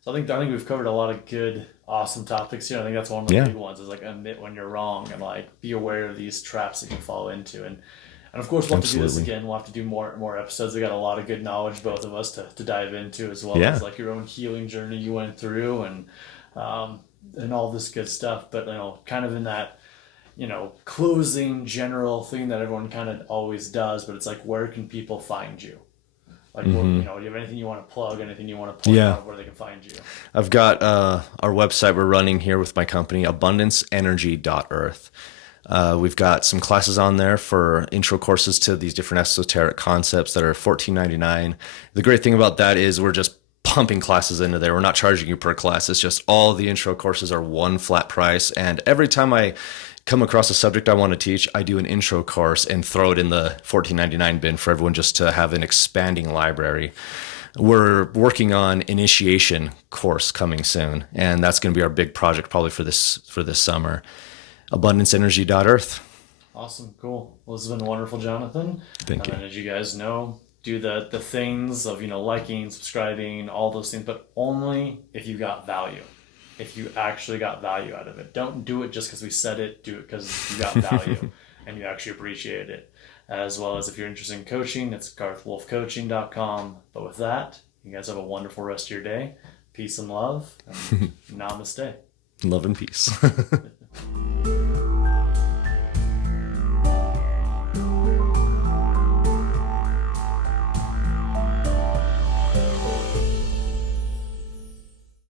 So I think we've covered a lot of good, awesome topics here. I think that's one of the big ones, is like admit when you're wrong and like be aware of these traps that you can fall into. And of course we'll have to do this again. We'll have to do more episodes. We got a lot of good knowledge, both of us, to dive into, as well as like your own healing journey you went through, and all this good stuff. But kind of in that closing general thing that everyone kind of always does, but it's like, where can people find you? Like, do you have anything you want to plug, anything you want to point out where they can find you? I've got our website we're running here with my company, abundanceenergy.earth. We've got some classes on there for intro courses to these different esoteric concepts that are $14.99. The great thing about that is we're just pumping classes into there. We're not charging you per class. It's just all the intro courses are one flat price. And every time I come across a subject I want to teach, I do an intro course and throw it in the $14.99 bin for everyone just to have an expanding library. We're working on initiation course coming soon, and that's going to be our big project probably for this summer. AbundanceEnergy.earth. Awesome, cool. Well, this has been wonderful, Jonathan. Thank you. And as you guys know, do the things of liking, subscribing, all those things, but only if you got value. If you actually got value out of it. Don't do it just because we said it. Do it because you got value and you actually appreciate it. As well as if you're interested in coaching, it's garthwolfcoaching.com. But with that, you guys have a wonderful rest of your day. Peace and love. And namaste. Love and peace.